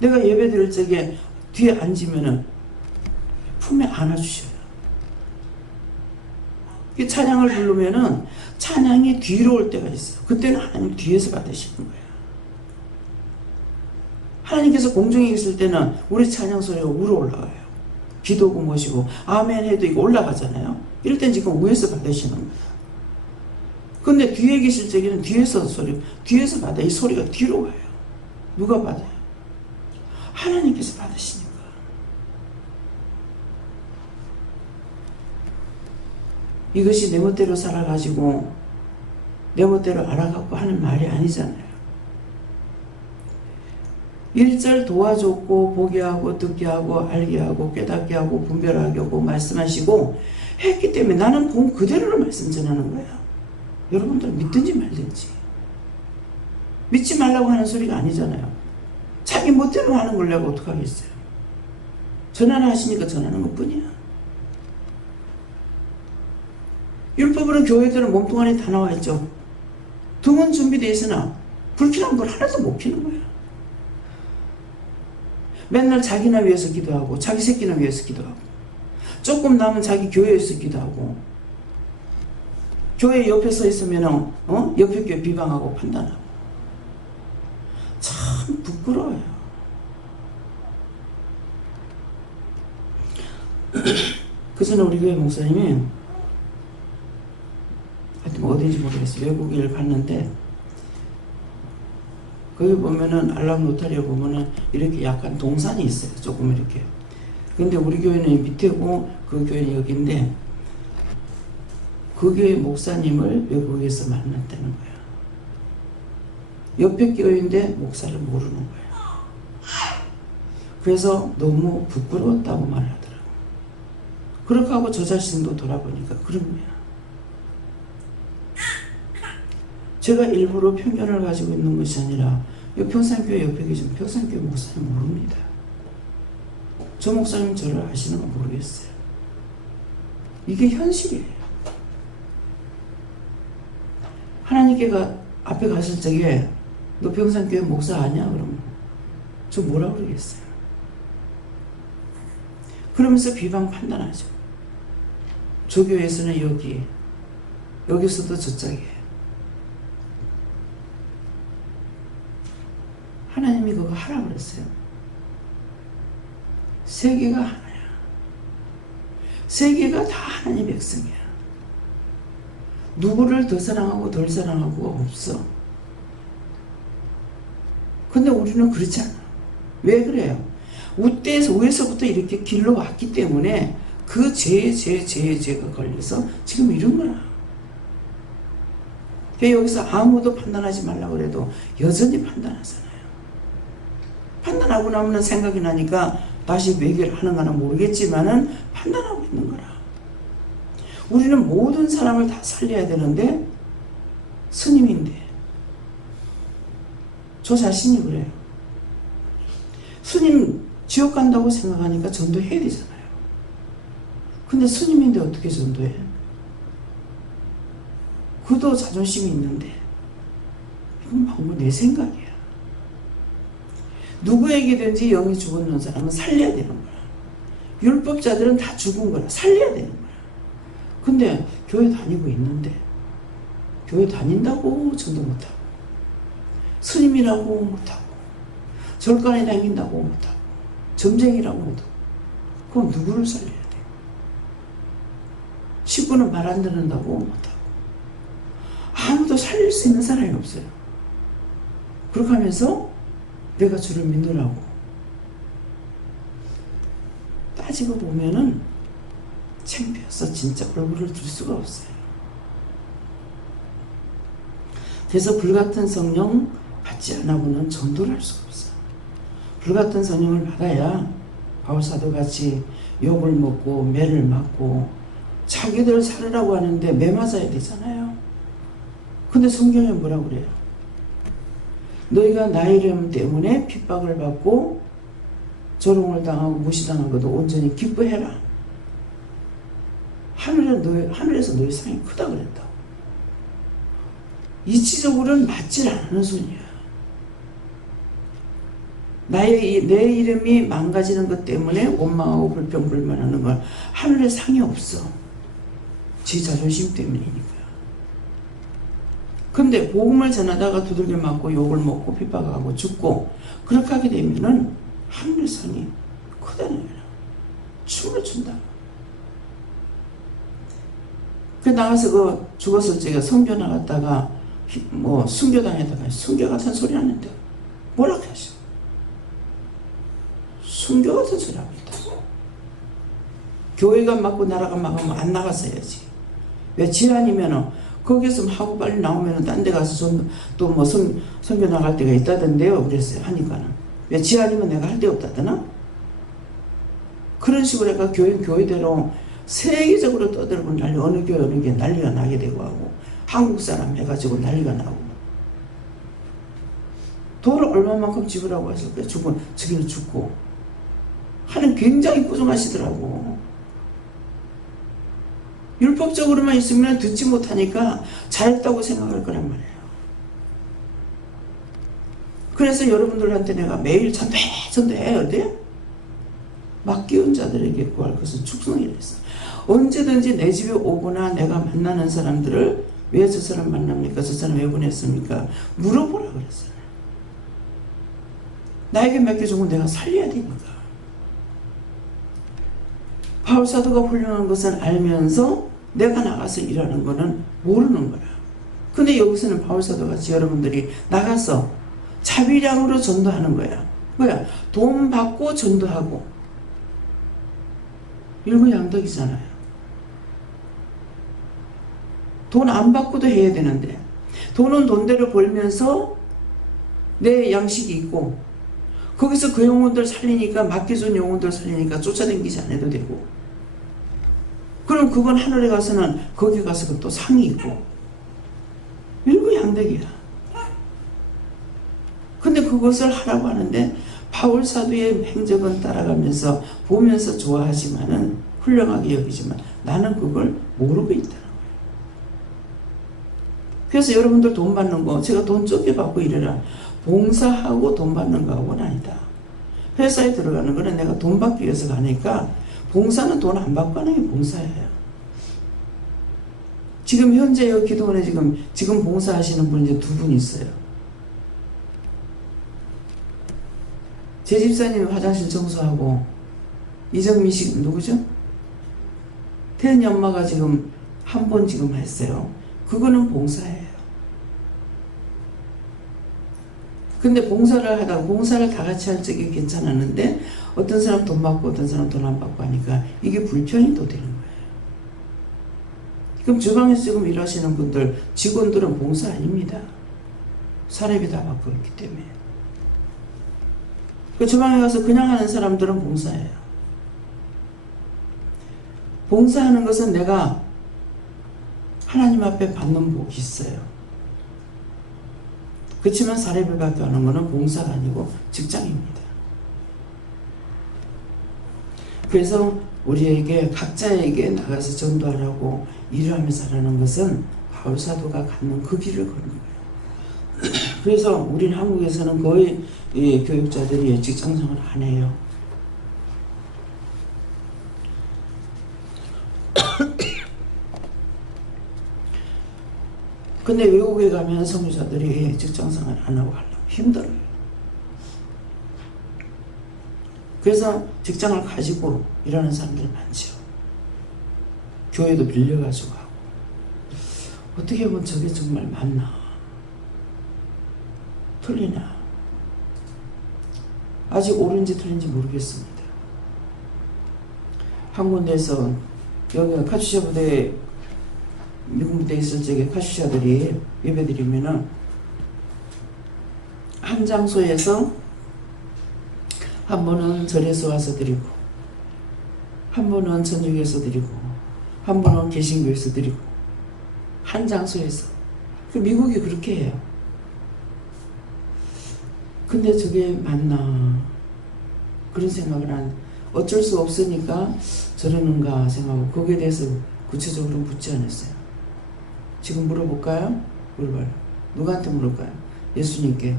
내가 예배 드릴 적에 뒤에 앉으면은 품에 안아주셔요. 찬양을 부르면은 찬양이 뒤로 올 때가 있어요. 그때는 하나님 뒤에서 받으시는 거예요. 하나님께서 공중에 있을 때는 우리 찬양 소리가 위로 올라가요. 기도고 뭐시고 아멘 해도 이거 올라가잖아요. 이럴 땐 지금 위에서 받으시는 거예요. 근데 뒤에 계실 적에는 뒤에서 받아. 이 소리가 뒤로 가요. 누가 받아요? 하나님께서 받으시니까. 이것이 내 멋대로 살아가지고 내 멋대로 알아갖고 하는 말이 아니잖아요. 1절 도와줬고 보게 하고 듣게 하고 알게 하고 깨닫게 하고 분별하게 하고 말씀하시고 했기 때문에 나는 본 그대로를 말씀 전하는 거야. 여러분들 믿든지 말든지. 믿지 말라고 하는 소리가 아니잖아요. 자기 멋대로 하는 걸 내가 어떡하겠어요. 전하라 하시니까 전하는 것뿐이야. 율법으로 교회들은 몸통 안에 다 나와 있죠. 등은 준비되어 있으나 불길한 불 하나도 못 피는 거야. 맨날 자기나 위해서 기도하고 자기 새끼나 위해서 기도하고 조금 남은 자기 교회에서 기도하고 교회 옆에 서 있으면 옆에 교회 비방하고 판단하고 참 부끄러워요. 그 전에 우리 교회 목사님이 하여튼 어딘지 모르겠어요. 외국에 갔는데 거기 보면은 알람 노타리에 보면은 이렇게 약간 동산이 있어요. 조금 이렇게. 근데 우리 교회는 밑에고 그 교회는 여기인데 그 교회 목사님을 외국에서 만났다는 거야. 옆에 교회인데 목사를 모르는 거야. 그래서 너무 부끄러웠다고 말하더라고. 그렇게 하고 저 자신도 돌아보니까 그런 거야. 제가 일부러 편견을 가지고 있는 것이 아니라 이 평산교회 옆에 계신 평산교회 목사님 모릅니다. 저 목사님 저를 아시는 건 모르겠어요. 이게 현실이에요. 하나님께 앞에 가실 적에 너 평산교회 목사 아니야? 그러면 저 뭐라 그러겠어요. 그러면서 비방 판단하죠. 저 교회에서는 여기, 여기서도 저짝이에요. 하나님이 그거 하라 그랬어요. 세계가 하나야. 세계가 다 하나님 백성이야. 누구를 더 사랑하고 덜 사랑하고가 없어. 근데 우리는 그렇지 않아. 왜 그래요? 위에서부터 이렇게 길러 왔기 때문에 그 죄가 걸려서 지금 이런 거야. 여기서 아무도 판단하지 말라고 그래도 여전히 판단하잖아요. 판단하고 나면 생각이 나니까 다시 외교를 하는가는 모르겠지만은 판단하고 있는 거라. 우리는 모든 사람을 다 살려야 되는데 스님인데 저 자신이 그래요. 스님 지옥 간다고 생각하니까 전도해야 되잖아요. 근데 스님인데 어떻게 전도해? 그도 자존심이 있는데 이건 방금 내 생각이야. 누구에게든지 영이 죽었는 사람은 살려야 되는 거야. 율법자들은 다 죽은 거라. 살려야 되는 거야. 근데 교회 다니고 있는데 교회 다닌다고 전도 못하고 스님이라고 못하고 절간에 다닌다고 못하고 점쟁이라고 못하고 그럼 누구를 살려야 돼? 식구는 말 안 듣는다고 못하고 아무도 살릴 수 있는 사람이 없어요. 그렇게 하면서 내가 주를 믿느라고 따지고 보면은 창피해서 진짜 얼굴을 들 수가 없어요. 그래서 불같은 성령 받지 않고는 전도를 할 수가 없어요. 불같은 성령을 받아야 바울사도 같이 욕을 먹고 매를 맞고 자기들 살으라고 하는데 매 맞아야 되잖아요. 근데 성경에 뭐라고 그래요? 너희가 나의 이름 때문에 핍박을 받고 조롱을 당하고 무시당한 것도 온전히 기뻐해라. 하늘에서 너희 상이 크다 그랬다. 이치적으로는 맞질 않는 소리야. 내 이름이 망가지는 것 때문에 원망하고 불평불만하는 건 하늘에 상이 없어. 지 자존심 때문이니까. 근데 복음을 전하다가 두들겨 맞고 욕을 먹고 핍박하고 죽고 그렇게 하게 되면은 하늘의 상이 크다는 거야. 춤을 춘다. 그 나가서 죽었을 적에 성교 나갔다가 순교당했다가 순교 같은 소리 하는데 뭐라고 하셔? 순교 같은 소리 하고 있다고. 교회가 맞고 나라가 막으면 안 나갔어야지. 왜 지한이면은 거기서 하고 빨리 나오면은 딴 데 가서 또 뭐 선교 나갈 때가 있다던데요. 그랬어요. 하니까는. 왜 지한이면 내가 할 데 없다더나? 그런 식으로 해가 교회대로 세계적으로 떠들고 어느 교회 난리가 나게 되고 하고 한국 사람 해가지고 난리가 나고 돈을 얼마만큼 지불하고 했을 거야. 저기는 죽고 하는 굉장히 꾸중하시더라고. 율법적으로만 있으면 듣지 못하니까 잘했다고 생각할 거란 말이에요. 그래서 여러분들한테 내가 매일 전도해 어때? 막 끼운 자들에게 구할 것은 축성이라 했어. 언제든지 내 집에 오거나 내가 만나는 사람들을 왜 저 사람 만납니까? 저 사람 왜 보냈습니까? 물어보라 그랬어요. 나에게 맡겨준 건 내가 살려야 되니까. 바울사도가 훌륭한 것을 알면서 내가 나가서 일하는 거는 모르는 거야. 근데 여기서는 바울사도 같이 여러분들이 나가서 자비량으로 전도하는 거야. 뭐야? 돈 받고 전도하고 일거양득이잖아요. 돈 안 받고도 해야 되는데 돈은 돈대로 벌면서 내 양식이 있고 거기서 그 영혼들 살리니까 맡겨준 영혼들 살리니까 쫓아다니지 않아도 되고 그럼 그건 하늘에 가서는 거기 가서 또 상이 있고 일거양득이야. 근데 그것을 하라고 하는데 바울 사도의 행적은 따라가면서 보면서 좋아하지만은 훌륭하게 여기지만 나는 그걸 모르고 있다는 거예요. 그래서 여러분들 돈 받는 거 제가 돈 적게 받고 이래라. 봉사하고 돈 받는 거하고는 아니다. 회사에 들어가는 거는 내가 돈 받기 위해서 가니까 봉사는 돈 안 받고 하는 게 봉사예요. 지금 현재 여기 기도원에 지금 봉사하시는 분 이제 2분 있어요. 제 집사님이 화장실 청소하고 이정미 씨 누구죠? 태은이 엄마가 지금 한 번 지금 했어요. 그거는 봉사예요. 근데 봉사를 다 같이 할 적이 괜찮았는데 어떤 사람 돈 받고 어떤 사람 돈 안 받고 하니까 이게 불편이 또 되는 거예요. 그럼 주방에서 지금 일하시는 분들 직원들은 봉사 아닙니다. 사람이 다 받고 있기 때문에. 그 주방에 가서 그냥 하는 사람들은 봉사예요. 봉사하는 것은 내가 하나님 앞에 받는 복이 있어요. 그렇지만 사례비 받게 하는 것은 봉사가 아니고 직장입니다. 그래서 우리에게 각자에게 나가서 전도하라고 일을 하면서 하라는 것은 바울사도가 갖는 그 길을 걷는 거예요. 그래서 우리는 한국에서는 거의 교육자들이 직장생활을 안 해요. 근데 외국에 가면 선교사들이 직장생활 안 하고 하려고 힘들어요. 그래서 직장을 가지고 일하는 사람들이 많죠. 교회도 빌려가지고 하고. 어떻게 보면 저게 정말 맞나? 틀리나? 아직 옳은지 틀린지 모르겠습니다. 한 군데에서 여기가 카츄샤 부대, 미국 부대에 있을 적에 카츄샤들이 예배드리면은 한 장소에서 한 번은 절에서 와서 드리고, 한 번은 전주교에서 드리고, 한 번은 개신교에서 드리고, 한 장소에서. 그 미국이 그렇게 해요. 근데 저게 맞나? 그런 생각을 어쩔 수 없으니까 저러는가 생각하고 거기에 대해서 구체적으로 묻지 않았어요. 지금 물어볼까요? 물어봐요. 누구한테 물을까요? 예수님께.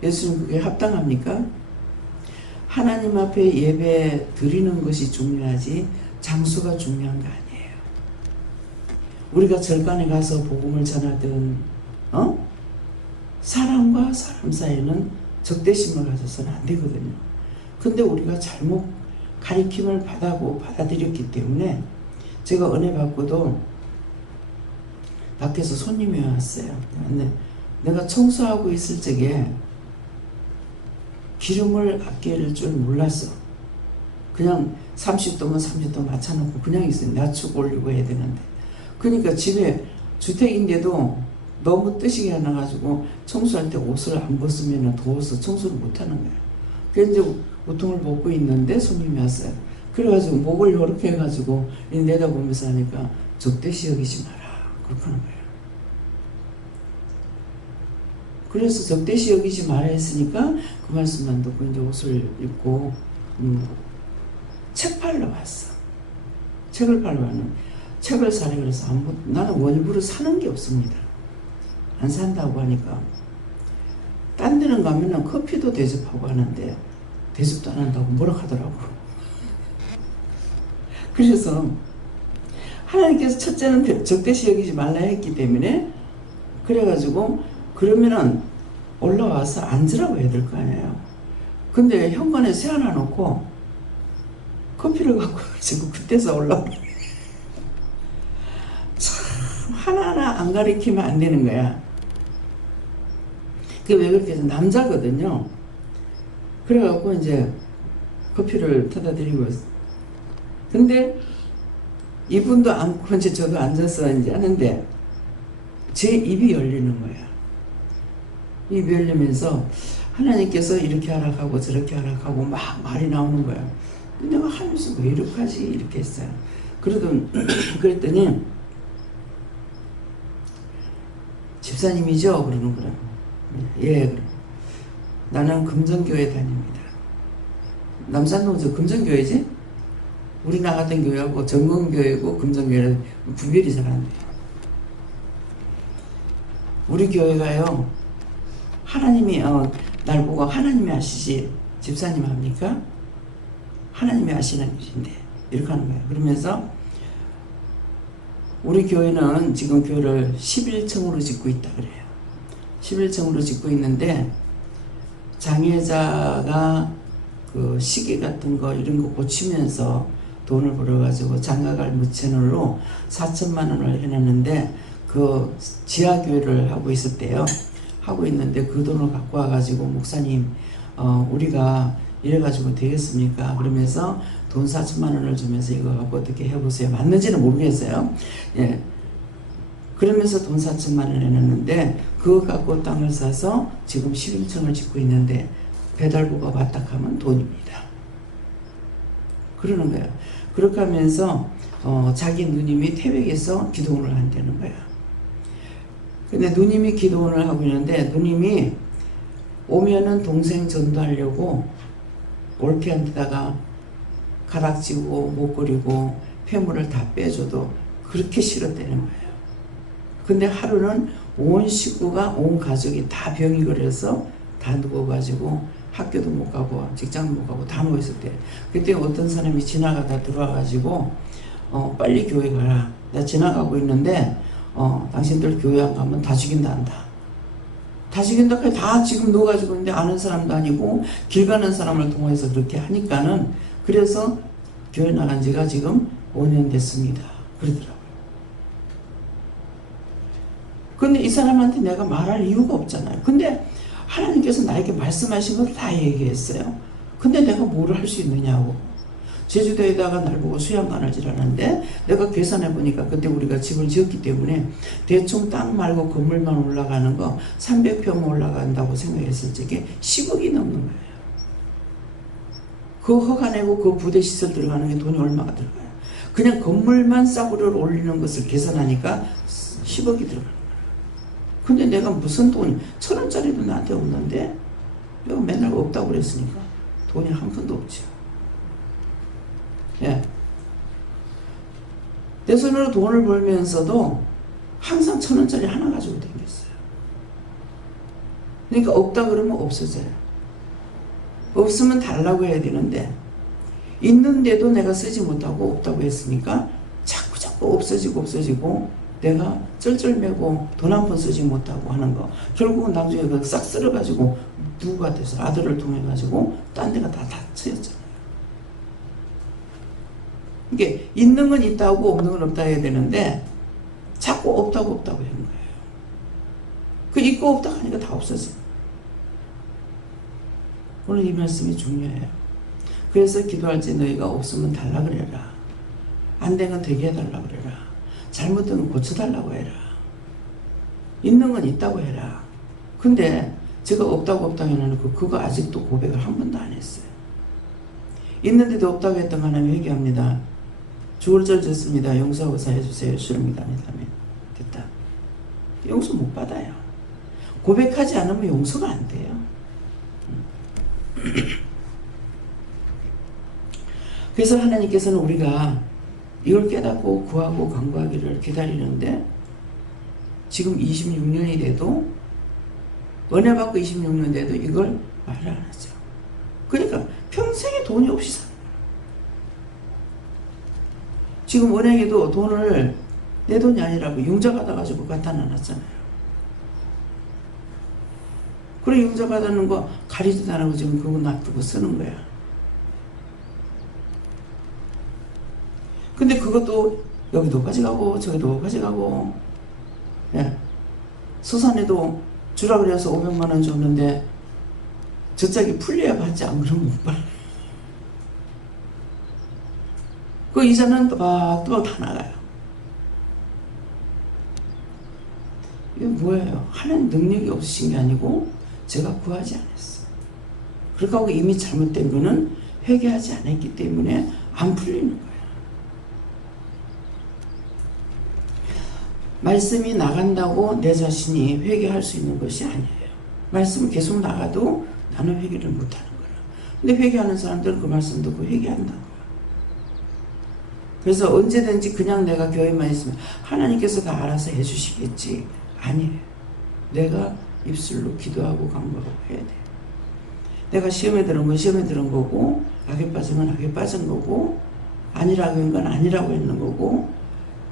예수님 그게 합당합니까? 하나님 앞에 예배 드리는 것이 중요하지 장소가 중요한 거 아니에요. 우리가 절간에 가서 복음을 전하든 사람과 사람 사이에는 적대심을 가져서는 안 되거든요. 근데 우리가 잘못 가리킴을 받아들였기 때문에 제가 은혜 받고도 밖에서 손님이 왔어요. 내가 청소하고 있을 적에 기름을 아낄 줄 몰랐어. 그냥 30도면 30도 맞춰놓고 그냥 있어요. 낮추고 올리고 해야 되는데. 그러니까 집에 주택인데도 너무 뜨시게 해놔가지고 청소할 때 옷을 안 벗으면 더워서 청소를 못하는 거예요. 그래서 이제 우통을 벗고 있는데 손님이 왔어요. 그래가지고 목을 이렇게 해가지고 내다보면서 하니까 적대시 여기지 마라. 그렇게 하는 거예요. 그래서 적대시 여기지 마라 했으니까 그 말씀만 듣고 이제 옷을 입고 책 팔러 왔어. 책을 팔러 왔는데 책을 사려 그래서 나는 원입으로 사는 게 없습니다. 안 산다고 하니까 딴 데는 가면은 커피도 대접하고 하는데 대접도 안 한다고 뭐라 하더라고. 그래서 하나님께서 첫째는 적대시 여기지 말라 했기 때문에 그래가지고 그러면은 올라와서 앉으라고 해야 될 거 아니에요. 근데 현관에 세워놔 놓고 커피를 갖고 가지고 그때서 올라오네. 참 하나하나 안 가리키면 안 되는 거야. 그게 왜 그렇게 해서 남자거든요. 그래갖고 이제 커피를 타다 드리고 있어. 근데 이분도 앉고 이제 저도 앉아서 이제 하는데 제 입이 열리는 거야. 입이 열리면서 하나님께서 이렇게 하라고 저렇게 하라고 막 말이 나오는 거야. 내가 하면서 왜 이렇게 하지? 이렇게 했어요. 그랬더니 집사님이죠? 그러는 거라고. 예. 나는 금정교회 다닙니다. 남산동저 금정교회지? 우리 나갔던 교회하고 정건교회고 금정교회는 구별이 잘 안 돼요. 우리 교회가요, 하나님이 날 보고 하나님이 아시지 집사님 합니까? 하나님이 아시는 일인데 이렇게 하는 거예요. 그러면서 우리 교회는 지금 교회를 11층으로 짓고 있다 그래요. 11층으로 짓고 있는데 장애자가 그 시계 같은 거 이런 거 고치면서 돈을 벌어가지고 장가갈 무채널로 4천만 원을 해놨는데 그 지하교회를 하고 있을 때요. 하고 있는데 그 돈을 갖고 와가지고 목사님 우리가 이래가지고 되겠습니까? 그러면서 돈 4천만 원을 주면서 이거 갖고 어떻게 해보세요. 맞는지는 모르겠어요. 예. 그러면서 돈 4천만 원 해놨는데 그거 갖고 땅을 사서 지금 11층을 짓고 있는데 배달부가 왔다 하면 돈입니다. 그러는 거예요. 그렇게 하면서 자기 누님이 태백에서 기도원을 한다는 거야. 근데 누님이 기도원을 하고 있는데 누님이 오면은 동생 전도하려고 올케한테다가 가락지고 목걸이고 폐물을 다 빼줘도 그렇게 싫었다는 거예요. 근데 하루는 온 식구가 온 가족이 다 병이 걸려서 다 누워가지고 학교도 못 가고 직장도 못 가고 다 누워있을 때 그때 어떤 사람이 지나가다 들어와가지고 빨리 교회 가라. 나 지나가고 있는데 당신들 교회 안 가면 다 죽인다 한다. 다 죽인다. 다 지금 누워가지고 있는데 아는 사람도 아니고 길 가는 사람을 통해서 그렇게 하니까는 그래서 교회 나간 지가 지금 5년 됐습니다. 그러더라고요. 근데 이 사람한테 내가 말할 이유가 없잖아요. 근데 하나님께서 나에게 말씀하신 걸 다 얘기했어요. 근데 내가 뭐를 할 수 있느냐고. 제주도에다가 날 보고 수양관을 지라는데 내가 계산해 보니까 그때 우리가 집을 지었기 때문에 대충 땅 말고 건물만 올라가는 거 300평 올라간다고 생각했을 적에 10억이 넘는 거예요. 그 허가 내고 그 부대 시설 들어가는 게 돈이 얼마가 들어가요. 그냥 건물만 싸구려를 올리는 것을 계산하니까 10억이 들어가는 거예요. 근데 내가 무슨 돈이 1,000원짜리도 나한테 없는데 내가 맨날 없다고 그랬으니까 돈이 한 푼도 없죠. 예. 내 손으로 돈을 벌면서도 항상 1,000원짜리 하나 가지고 다녔어요. 그러니까 없다 그러면 없어져요. 없으면 달라고 해야 되는데 있는데도 내가 쓰지 못하고 없다고 했으니까 자꾸 없어지고 내가 쩔쩔매고 돈 한 푼 쓰지 못하고 하는 거 결국은 나중에 싹 쓸어가지고 누구가 돼서 아들을 통해 가지고 딴 데가 다 쓰였잖아요. 이게 있는 건 있다고 없는 건 없다 해야 되는데 자꾸 없다고 하는 거예요. 그 있고 없다 하니까 다 없어져요. 오늘 이 말씀이 중요해요. 그래서 기도할 때 너희가 없으면 달라 그래라. 안 된 건 되게 해달라 그래라. 잘못된 건 고쳐달라고 해라. 있는 건 있다고 해라. 근데 제가 없다고 해놓고 그거 아직도 고백을 한 번도 안 했어요. 있는데도 없다고 했던 하나님 회개합니다. 죽을 절 졌습니다. 용서하고 사해주세요. 주름이다. 됐다. 용서 못 받아요. 고백하지 않으면 용서가 안 돼요. 그래서 하나님께서는 우리가 이걸 깨닫고 구하고 간구하기를 기다리는데 지금 26년이 돼도 은혜 받고 26년 돼도 이걸 말을 안 하죠. 그러니까 평생에 돈이 없이 사는 거예요. 지금 은행에도 돈을 내 돈이 아니라고 융자 받아가지고 갖다 놔놨잖아요. 그래 융자 받아놓은 거 가리지도 않고 지금 그거 놔두고 쓰는 거야. 근데 그것도 여기도 가져가고 저기도 가져가고 예. 수산에도 주라 그래서 500만 원 줬는데 저 짝이 풀려야 받지 안 그러면 못 받아. 그 이자는 또박또박 다 나가요. 이게 뭐예요? 하나님 능력이 없으신 게 아니고 제가 구하지 않았어요. 그렇다고 이미 잘못된 거는 회개하지 않았기 때문에 안 풀리는 거예요. 말씀이 나간다고 내 자신이 회개할 수 있는 것이 아니에요. 말씀은 계속 나가도 나는 회개를 못하는 거예요. 근데 회개하는 사람들은 그 말씀 듣고 회개한다는 거예요. 그래서 언제든지 그냥 내가 교회만 있으면 하나님께서 다 알아서 해주시겠지. 아니에요. 내가 입술로 기도하고 간구하고 해야 돼. 내가 시험에 들은 건 시험에 들은 거고 악에 빠진 건 악에 빠진 거고 아니라고 한 건 아니라고 했는 거고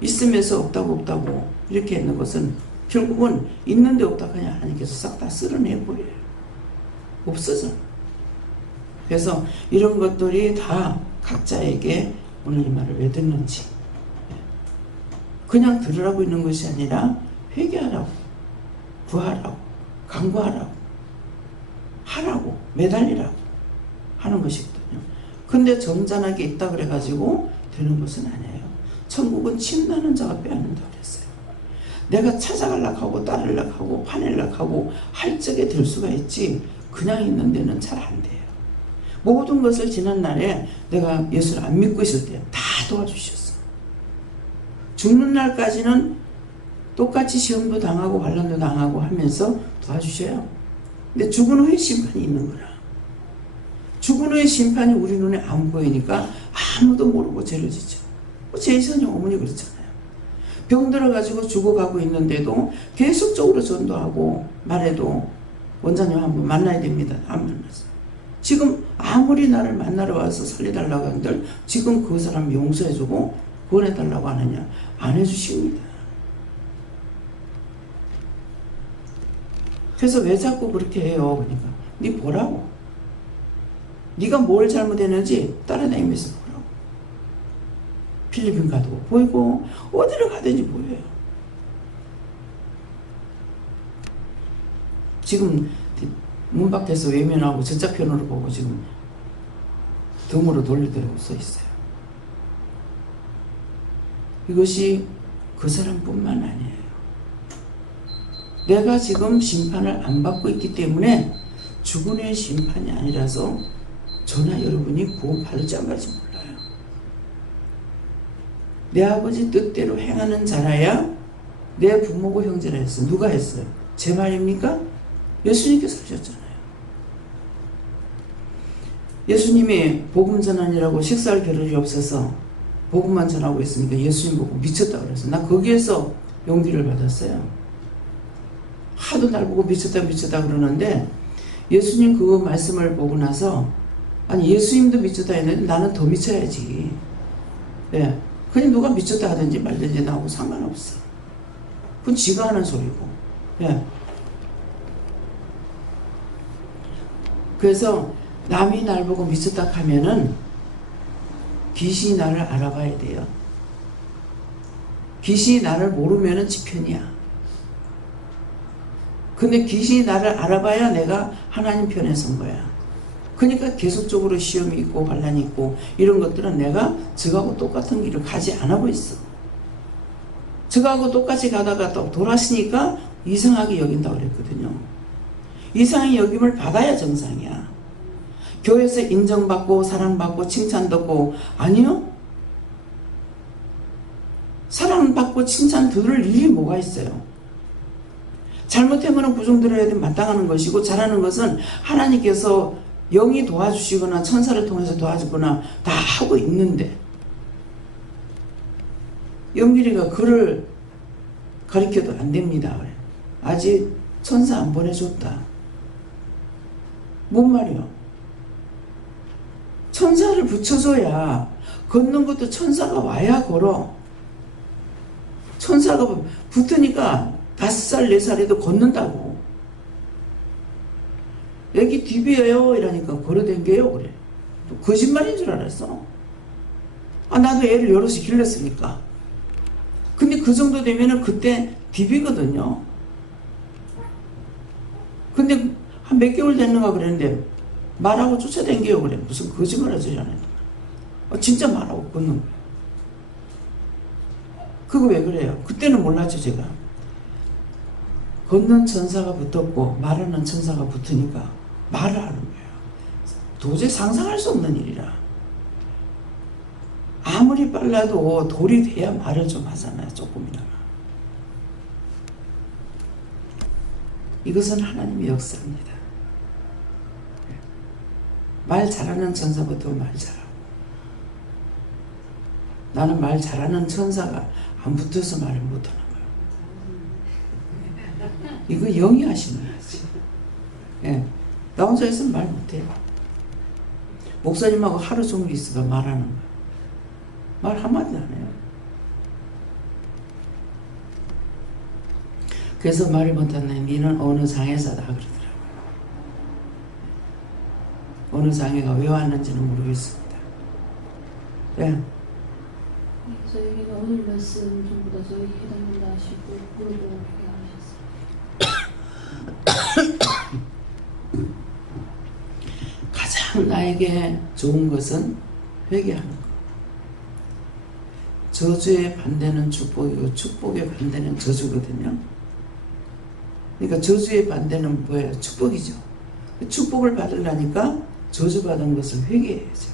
있으면서 없다고 이렇게 했는 것은 결국은 있는데 없다고 그냥 하나님께서 싹 다 쓸어내버려요. 없어져. 그래서 이런 것들이 다 각자에게 오늘 이 말을 왜 듣는지 그냥 들으라고 있는 것이 아니라 회개하라고 구하라고 간구하라고 하라고 매달리라고 하는 것이거든요. 근데 점잖하게 있다 그래가지고 되는 것은 아니에요. 천국은 침나는 자가 빼앗는다 그랬어요. 내가 찾아가려고 하고 따르려고 하고 파내려고 하고 할 적에 될 수가 있지 그냥 있는 데는 잘 안 돼요. 모든 것을 지난 날에 내가 예수를 안 믿고 있을 때 다 도와주셨어. 죽는 날까지는 똑같이 시험도 당하고 환난도 당하고 하면서 도와주셔요. 근데 죽은 후에 심판이 있는 거라. 죽은 후에 심판이 우리 눈에 안 보이니까 아무도 모르고 죄를 짓죠. 제이선이 어머니 그렇잖아요. 병 들어가지고 죽어가고 있는데도 계속적으로 전도하고 말해도 원장님 한번 만나야 됩니다. 안 만났어요. 지금 아무리 나를 만나러 와서 살려달라고 하는들 지금 그 사람 용서해주고 구원해달라고 하느냐 안 해주십니다. 그래서 왜 자꾸 그렇게 해요? 그러니까 네 보라고. 네가 뭘 잘못했는지 따라다니면서 보라고. 필리핀 가도 보이고 어디를 가든지 보여요. 지금 문 밖에서 외면하고 전자편으로 보고 지금 등으로 돌리더라고 써있어요. 이것이 그 사람뿐만 아니에요. 내가 지금 심판을 안 받고 있기 때문에 죽은의 심판이 아니라서 저나 여러분이 구원 받을지 안 받을지 몰라요. 내 아버지 뜻대로 행하는 자라야 내 부모고 형제라 했어요. 누가 했어요? 제 말입니까? 예수님께서 하셨잖아요. 예수님이 복음 전환이라고 식사할 겨를이 없어서 복음만 전하고 있으니까 예수님 보고 미쳤다 그래서 나 거기에서 용기를 받았어요. 하도 날 보고 미쳤다 그러는데 예수님 그 말씀을 보고 나서 아니 예수님도 미쳤다 했는데 나는 더 미쳐야지. 네. 그냥 누가 미쳤다 하든지 말든지 나하고 상관없어. 그건 지가 하는 소리고. 네. 그래서 남이 날 보고 미쳤다 하면은 귀신이 나를 알아봐야 돼요. 귀신이 나를 모르면은 지 편이야. 근데 귀신이 나를 알아봐야 내가 하나님 편에 선 거야. 그러니까 계속적으로 시험이 있고 환란이 있고 이런 것들은 내가 저하고 똑같은 길을 가지 않고 있어. 저하고 똑같이 가다가 또 돌아서니까 이상하게 여긴다고 그랬거든요. 이상하게 여김을 받아야 정상이야. 교회에서 인정받고 사랑받고 칭찬받고 아니요? 사랑받고 칭찬 들을 일이 뭐가 있어요? 잘못하면 부정 들어야 돼 마땅하는 것이고 잘하는 것은 하나님께서 영이 도와주시거나 천사를 통해서 도와주거나 다 하고 있는데 영길이가 그를 가르쳐도 안 됩니다. 아직 천사 안 보내줬다. 뭔 말이요? 천사를 붙여줘야 걷는 것도 천사가 와야 걸어. 천사가 붙으니까 5살, 4살에도 걷는다고. 애기 디비에요 이러니까 걸어댕겨요 그래. 또 거짓말인 줄 알았어. 나도 애를 여럿이 길렀으니까. 근데 그 정도 되면은 그때 디비거든요. 근데 한 몇 개월 됐는가 그랬는데 말하고 쫓아댕겨요 그래. 무슨 거짓말 하지 않아요. 진짜 말하고 걷는 거예요. 그거 왜 그래요? 그때는 몰랐죠 제가. 걷는 천사가 붙었고 말하는 천사가 붙으니까 말을 하는 거예요. 도저히 상상할 수 없는 일이라. 아무리 빨라도 돌이 돼야 말을 좀 하잖아요. 조금이나마. 이것은 하나님의 역사입니다. 말 잘하는 천사부터 말 잘하고 나는 말 잘하는 천사가 안 붙어서 말을 못하는 거예요. 이거 영이 하시는 거지. 예. 나 혼자 있으면 말 못해요. 목사님하고 하루 종일 있어도 말하는 거예요. 말 한마디 안 해요. 그래서 말을 못하네. 니는 어느 장애사다 그러더라고요. 어느 장애가 왜 왔는지는 모르겠습니다. 네. 저에게는 오늘 말씀 전부 다 저에게 해당된다 하시고 물어보고 하셨습니다. 가장 나에게 좋은 것은 회개하는 것. 저주의 반대는 축복이고 축복의 반대는 저주거든요. 그러니까 저주의 반대는 뭐예요? 축복이죠. 축복을 받으려니까 저주받은 것을 회개해야죠.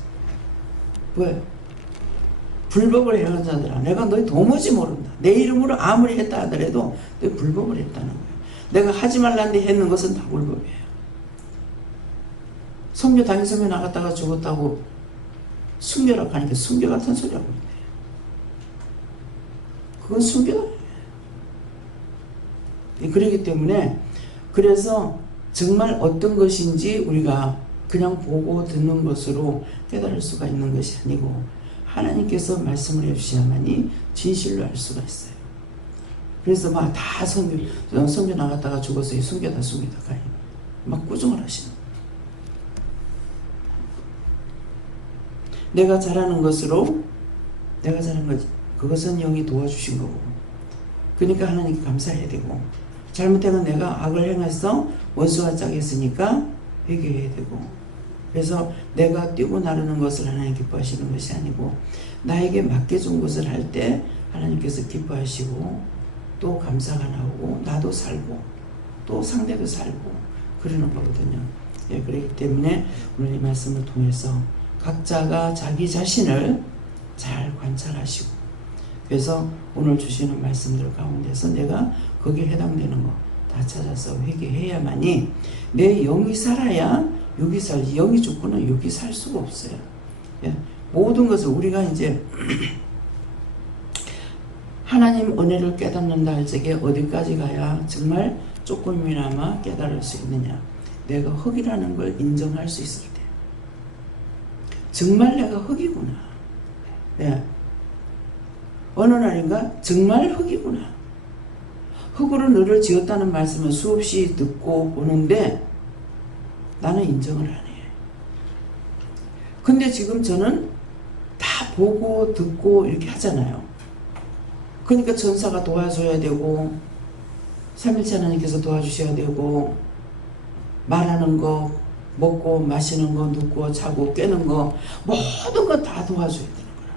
뭐예요? 불법을 해온 자들아, 내가 너희 도무지 모른다. 내 이름으로 아무리 했다 하더라도 너희 불법을 했다는 거예요. 내가 하지 말란데 했는 것은 다 불법이에요. 선교 당일선교 나갔다가 죽었다고 순교라고 하니까 순교 같은 소리 하고 있네요. 그건 순교다. 그렇기 때문에 그래서 정말 어떤 것인지 우리가 그냥 보고 듣는 것으로 깨달을 수가 있는 것이 아니고 하나님께서 말씀을 해주셔야만이 진실로 알 수가 있어요. 그래서 막 다 선교 나갔다가 죽었어요. 숨겨다 가요. 막 꾸중을 하시는 거예요. 내가 잘하는 것으로 내가 잘하는 것 그것은 영이 도와주신 거고, 그러니까 하나님께 감사해야 되고, 잘못된 건 내가 악을 행해서 원수와 짝했으니까 회개해야 되고, 그래서 내가 뛰고 나르는 것을 하나님 기뻐하시는 것이 아니고 나에게 맡겨준 것을 할 때 하나님께서 기뻐하시고 또 감사가 나오고 나도 살고 또 상대도 살고 그러는 거거든요. 예, 그렇기 때문에 오늘 이 말씀을 통해서 각자가 자기 자신을 잘 관찰하시고, 그래서 오늘 주시는 말씀들 가운데서 내가 거기에 해당되는 거 다 찾아서 회개해야만이 내 영이 살아야 육이 살지, 영이 죽고는 육이 살 수가 없어요. 예, 모든 것을 우리가 이제 하나님 은혜를 깨닫는다 할 적에 어디까지 가야 정말 조금이나마 깨달을 수 있느냐, 내가 흙이라는 걸 인정할 수 있을 때, 정말 내가 흙이구나. 예. 어느 날인가 정말 흙이구나. 흙으로 너를 지었다는 말씀을 수없이 듣고 보는데 나는 인정을 안 해. 근데 지금 저는 다 보고 듣고 이렇게 하잖아요. 그러니까 천사가 도와줘야 되고, 삼일체 하나님께서 도와주셔야 되고, 말하는 거, 먹고 마시는 거, 눕고 자고 깨는 거, 모든 거 다 도와줘야 되는 거야.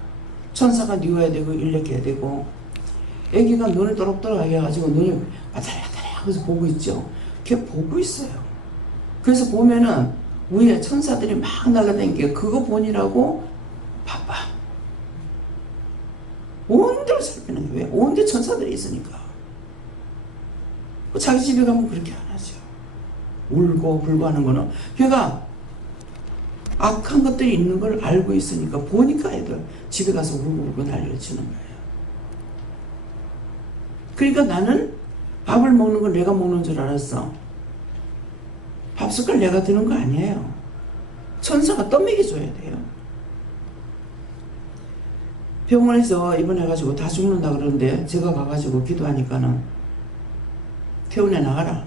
천사가 뉘워야 되고 일으켜야 되고, 애기가 눈을 또록또록 해가지고 눈이 아다라다라 하면서 보고 있죠. 걔 보고 있어요. 그래서 보면은 위에 천사들이 막 날아다니게 그거 보니라고 바빠. 온데를 살피는 게 왜? 온데 천사들이 있으니까. 자기 집에 가면 그렇게 안 하죠. 울고 불고 하는 거는 걔가 악한 것들이 있는 걸 알고 있으니까 보니까 애들 집에 가서 울고 난리를 치는 거예요. 그러니까 나는 밥을 먹는 걸 내가 먹는 줄 알았어. 밥 숟갈 내가 드는 거 아니에요. 천사가 떠먹여줘야 돼요. 병원에서 입원해가지고 다 죽는다 그러는데 제가 가가지고 기도하니까는 퇴원해 나가라.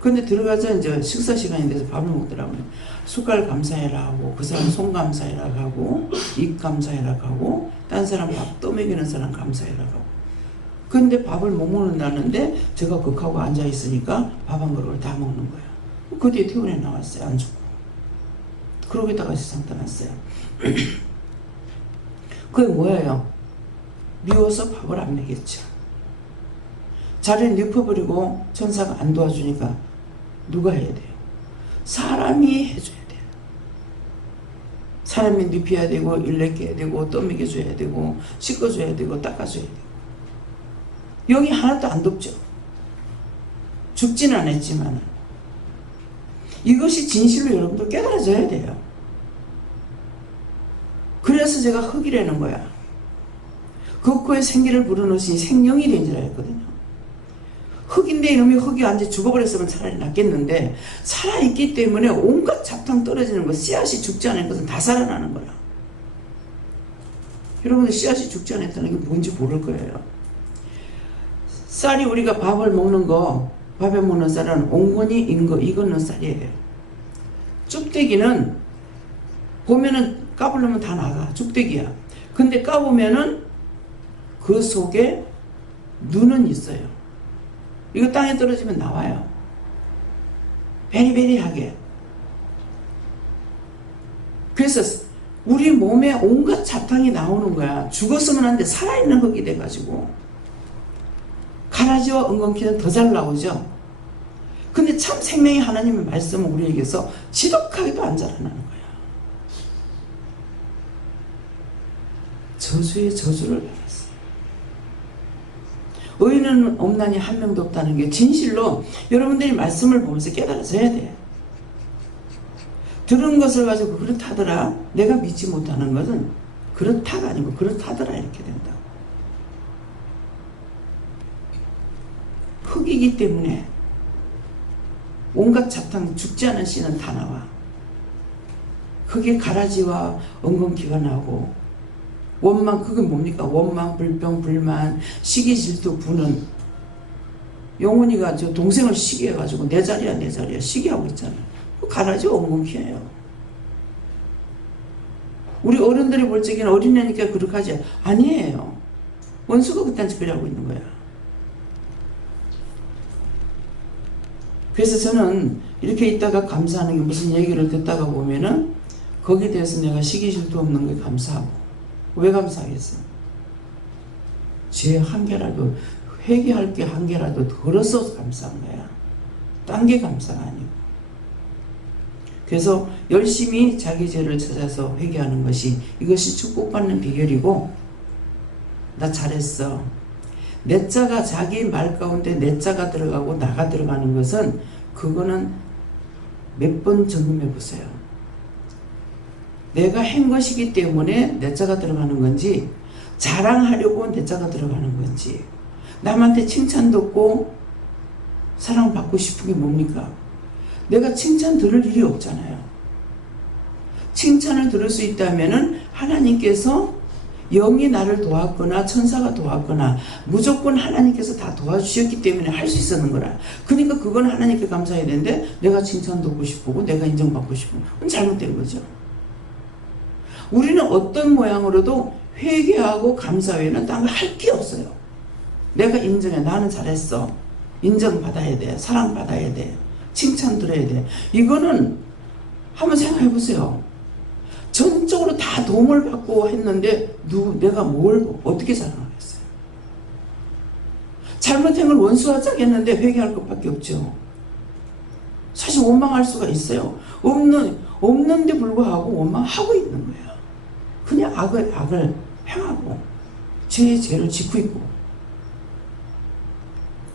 근데 들어가자 이제 식사 시간이 돼서 밥을 먹더라고요. 숟갈 감사해라 하고, 그 사람 손 감사해라 하고, 입 감사해라 하고, 딴 사람 밥 떠먹이는 사람 감사해라 하고. 근데 밥을 못 먹는다는데 제가 극하고 앉아있으니까 밥 한 그릇을 다 먹는 거예요. 그 뒤에 퇴원해 나왔어요. 안 죽고. 그러고다가 세상 떠났어요. 그게 뭐예요? 미워서 밥을 안 먹였죠. 자리를 눕혀버리고 천사가 안 도와주니까 누가 해야 돼요? 사람이 해줘야 돼요. 사람이 눕혀야 되고 일으켜야 되고 떠먹여줘야 되고 씻어줘야 되고 닦아줘야 되고. 영이 하나도 안 덥죠. 죽지는 않았지만 이것이 진실로 여러분들 깨달아져야 돼요. 그래서 제가 흙이라는 거야. 그 코에 생기를 불어넣으시니 생명이 된 줄 알았거든요. 흙인데 이놈이 흙이 완전히 죽어버렸으면 차라리 낫겠는데 살아있기 때문에 온갖 잡탕 떨어지는 거, 씨앗이 죽지 않은 것은 다 살아나는 거야. 여러분들 씨앗이 죽지 않았다는 게 뭔지 모를 거예요. 쌀이 우리가 밥을 먹는 거, 밥에 먹는 쌀은 옹건이 익은 쌀이에요. 쭈대기는 보면은 까불려면 다 나가. 쭈대기야. 근데 까보면은 그 속에 눈은 있어요. 이거 땅에 떨어지면 나와요. 베리베리하게. 그래서 우리 몸에 온갖 잡탕이 나오는 거야. 죽었으면 안 돼. 살아있는 흙이 돼가지고. 가라지와 엉겅퀴는 더 잘 나오죠. 근데 참 생명의 하나님의 말씀은 우리에게서 지독하게도 안 자라나는 거야. 저주의 저주를 받았어. 의인은 없나니 한 명도 없다는 게 진실로 여러분들이 말씀을 보면서 깨달아져야 돼. 들은 것을 가지고 그렇다더라. 내가 믿지 못하는 것은 그렇다가 아니고 그렇다더라 이렇게 된다. 흙이기 때문에 온갖 잡탕 죽지 않은 씨는 다 나와. 그게 가라지와 엉겅퀴가 나오고 원망, 그게 뭡니까? 원망, 불평, 불만, 시기, 질투, 분은. 영훈이가 저 동생을 시기해가지고 내 자리야 내 자리야 시기하고 있잖아요. 가라지 엉겅퀴예요. 우리 어른들이 볼 적에는 어린애니까 그렇게 하지. 아니에요. 원수가 그딴 짓거리 하고 있는 거야. 그래서 저는 이렇게 있다가 감사하는 게 무슨 얘기를 듣다가 보면은 거기에 대해서 내가 시기 질투 없는 게 감사하고. 왜 감사하겠어? 죄 한 개라도 회개할 게 한 개라도 덜어서 감사한 거야. 딴 게 감사가 아니고. 그래서 열심히 자기 죄를 찾아서 회개하는 것이 이것이 축복받는 비결이고 나 잘했어. 내 자가 자기 말 가운데 내 자가 들어가고 나가 들어가는 것은 그거는 몇 번 점검해 보세요. 내가 한 것이기 때문에 내 자가 들어가는 건지 자랑하려고 내 자가 들어가는 건지 남한테 칭찬 듣고 사랑받고 싶은 게 뭡니까? 내가 칭찬 들을 일이 없잖아요. 칭찬을 들을 수 있다면은 하나님께서 영이 나를 도왔거나 천사가 도왔거나 무조건 하나님께서 다 도와주셨기 때문에 할 수 있었는 거라. 그러니까 그건 하나님께 감사해야 되는데 내가 칭찬 듣고 싶고 내가 인정받고 싶고 그건 잘못된 거죠. 우리는 어떤 모양으로도 회개하고 감사 외에는 딴 거 할 게 없어요. 내가 인정해. 나는 잘했어. 인정받아야 돼. 사랑받아야 돼. 칭찬 들어야 돼. 이거는 한번 생각해 보세요. 전적으로 다 도움을 받고 했는데 내가 뭘 어떻게 사랑하겠어요? 잘못한 걸 원수하자겠는데 회개할 것밖에 없죠. 사실 원망할 수가 있어요. 없는데 불구하고 원망하고 있는 거예요. 그냥 악을 행하고 죄를 짓고 있고.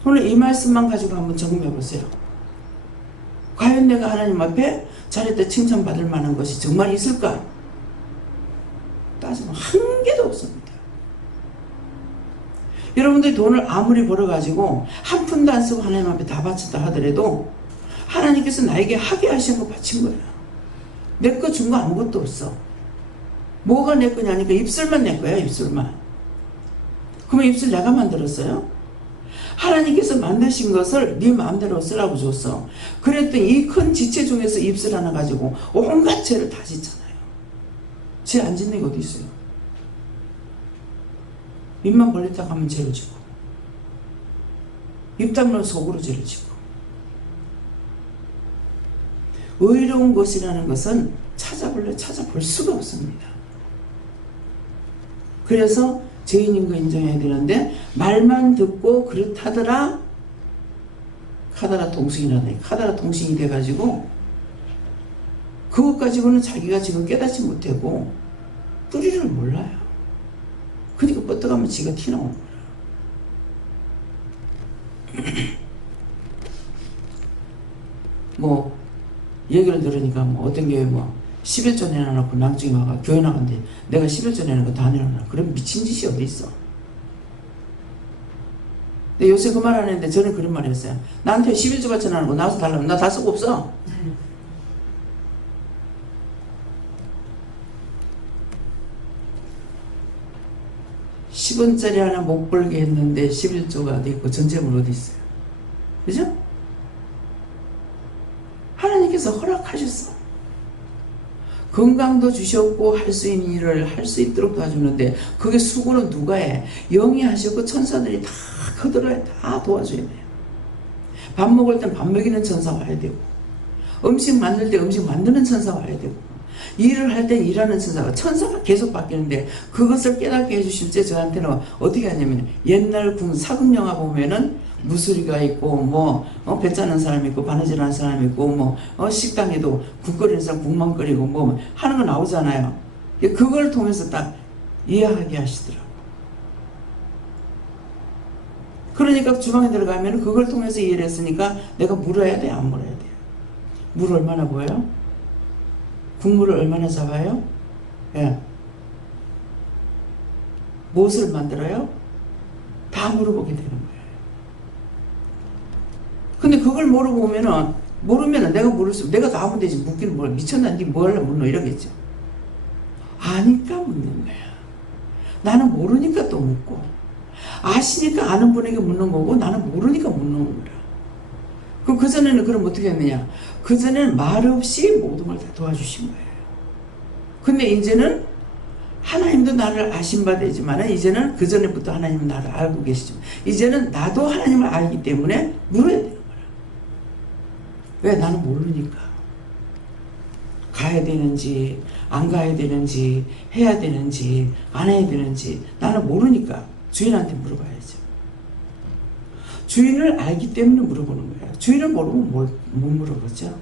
오늘 이 말씀만 가지고 한번 점검해 보세요. 과연 내가 하나님 앞에 잘했다 칭찬받을 만한 것이 정말 있을까? 따지면 한 개도 없습니다. 여러분들이 돈을 아무리 벌어가지고 한 푼도 안 쓰고 하나님 앞에 다 바쳤다 하더라도 하나님께서 나에게 하게 하신 거 바친 거야. 내 거 준 거 아무것도 없어. 뭐가 내 거냐니까 입술만 내 거야. 입술만. 그러면 입술 내가 만들었어요? 하나님께서 만드신 것을 네 마음대로 쓰라고 줬어. 그랬더니 이 큰 지체 중에서 입술 하나 가지고 온갖 죄를 다 짓잖아요. 죄 안 짓는 게 어디 있어요? 입만 벌렸다가 하면 죄를 짓고 입 다물면 속으로 죄를 짓고. 의로운 것이라는 것은 찾아볼 수가 없습니다. 그래서 죄인인 거 인정해야 되는데 말만 듣고 그렇다더라 카더라 동승이라네. 카더라 동승이 돼가지고 그것 가지고는 자기가 지금 깨닫지 못하고 뿌리를 몰라요. 그러니까 뻗어가면 지가 튀나오는 거야. 뭐 얘기를 들으니까 뭐 어떤 교회 뭐 11조 내놔놓고 낭중이 와가 교회 나간대. 내가 11조 내는 거 다 내놔놔. 그럼 미친 짓이 어디 있어? 근데 요새 그 말 안 했는데 저는 그런 말 했어요. 나한테 11조 받쳐 나는 거 나와서 달라면 나 다 쓰고 없어. 10원짜리 하나 못 벌게 했는데 11조가 어디 있고 전재물 어디 있어요? 그죠? 하나님께서 허락하셨어. 건강도 주셨고 할 수 있는 일을 할 수 있도록 도와주는데 그게 수고는 누가 해? 영이 하셨고 천사들이 다 거들어야 다 도와줘야 돼요. 밥 먹을 땐 밥 먹이는 천사 와야 되고 음식 만들 때 음식 만드는 천사 와야 되고 일을 할 땐 일하는 천사가 계속 바뀌는데 그것을 깨닫게 해주실 때 저한테는 어떻게 하냐면 옛날 사극 영화 보면은 무술이가 있고 뭐 배 짜는 사람 있고 바느질 하는 사람 있고 뭐 식당에도 국 끓이는 사람 국만 끓이고 뭐 하는 거 나오잖아요. 그걸 통해서 딱 이해하게 하시더라고. 그러니까 주방에 들어가면 그걸 통해서 이해를 했으니까 내가 물어야 돼, 안 물어야 돼? 물 얼마나 부어요? 국물을 얼마나 잡아요? 예. 무엇을 만들어요? 다 물어보게 되는 거예요. 근데 그걸 모르면은 내가 다 하면 되지. 묻기는 뭘 미쳤나? 니 뭘 묻노? 이러겠죠. 아니까 묻는 거야. 나는 모르니까 또 묻고, 아시니까 아는 분에게 묻는 거고 나는 모르니까 묻는 거라. 그럼 그전에는 그럼 어떻게 했느냐? 그전에는 말 없이 모든 걸 다 도와주신 거예요. 근데 이제는 하나님도 나를 아신 바 되지만, 이제는 그전에부터 하나님은 나를 알고 계시지만, 이제는 나도 하나님을 알기 때문에 물어야 되는 거라. 왜? 나는 모르니까. 가야 되는지 안 가야 되는지 해야 되는지 안 해야 되는지 나는 모르니까 주인한테 물어봐야죠. 주인을 알기 때문에 물어보는 거예요. 주인을 모르면 못 물어보죠.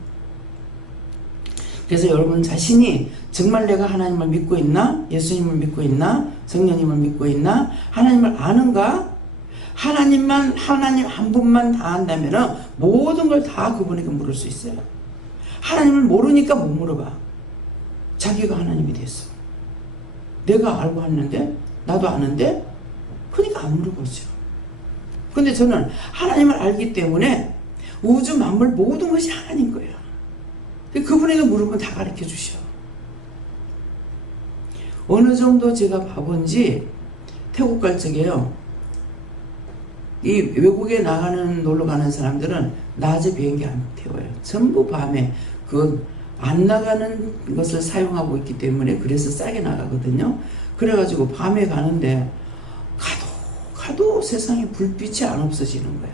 그래서 여러분 자신이 정말 내가 하나님을 믿고 있나? 예수님을 믿고 있나? 성령님을 믿고 있나? 하나님을 아는가? 하나님 한 분만 다 안다면 모든 걸 다 그분에게 물을 수 있어요. 하나님을 모르니까 못 물어봐. 자기가 하나님이 됐어. 내가 알고 왔는데, 나도 아는데, 그러니까 안 물어보죠. 근데 저는 하나님을 알기 때문에 우주 만물 모든 것이 하나님 거예요. 그분에게 물으면 다 가르쳐 주셔. 어느 정도 제가 바본지 태국 갈 적에요. 이 외국에 놀러 가는 사람들은 낮에 비행기 안 태워요. 전부 밤에 안 나가는 것을 사용하고 있기 때문에 그래서 싸게 나가거든요. 그래가지고 밤에 가는데 가도 세상에 불빛이 안 없어지는 거야.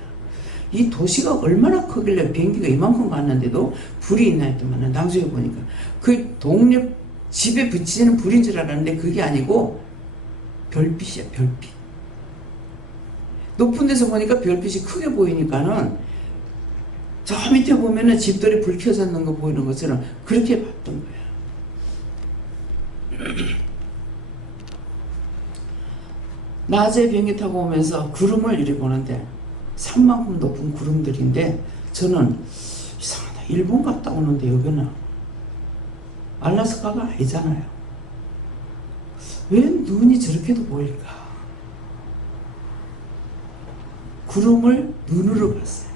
이 도시가 얼마나 크길래 비행기가 이만큼 갔는데도 불이 있나 했더만 나중에 보니까 그 동네 집에 비치는 불인 줄 알았는데 그게 아니고 별빛이야, 별빛. 높은 데서 보니까 별빛이 크게 보이니까는 저 밑에 보면은 집들이 불 켜졌는 거 보이는 것처럼 그렇게 봤던 거야. 낮에 비행기 타고 오면서 구름을 이리 보는데 산만큼 높은 구름들인데 저는 이상하다. 일본 갔다 오는데 여기는 알라스카가 아니잖아요. 왜 눈이 저렇게도 보일까? 구름을 눈으로 봤어요.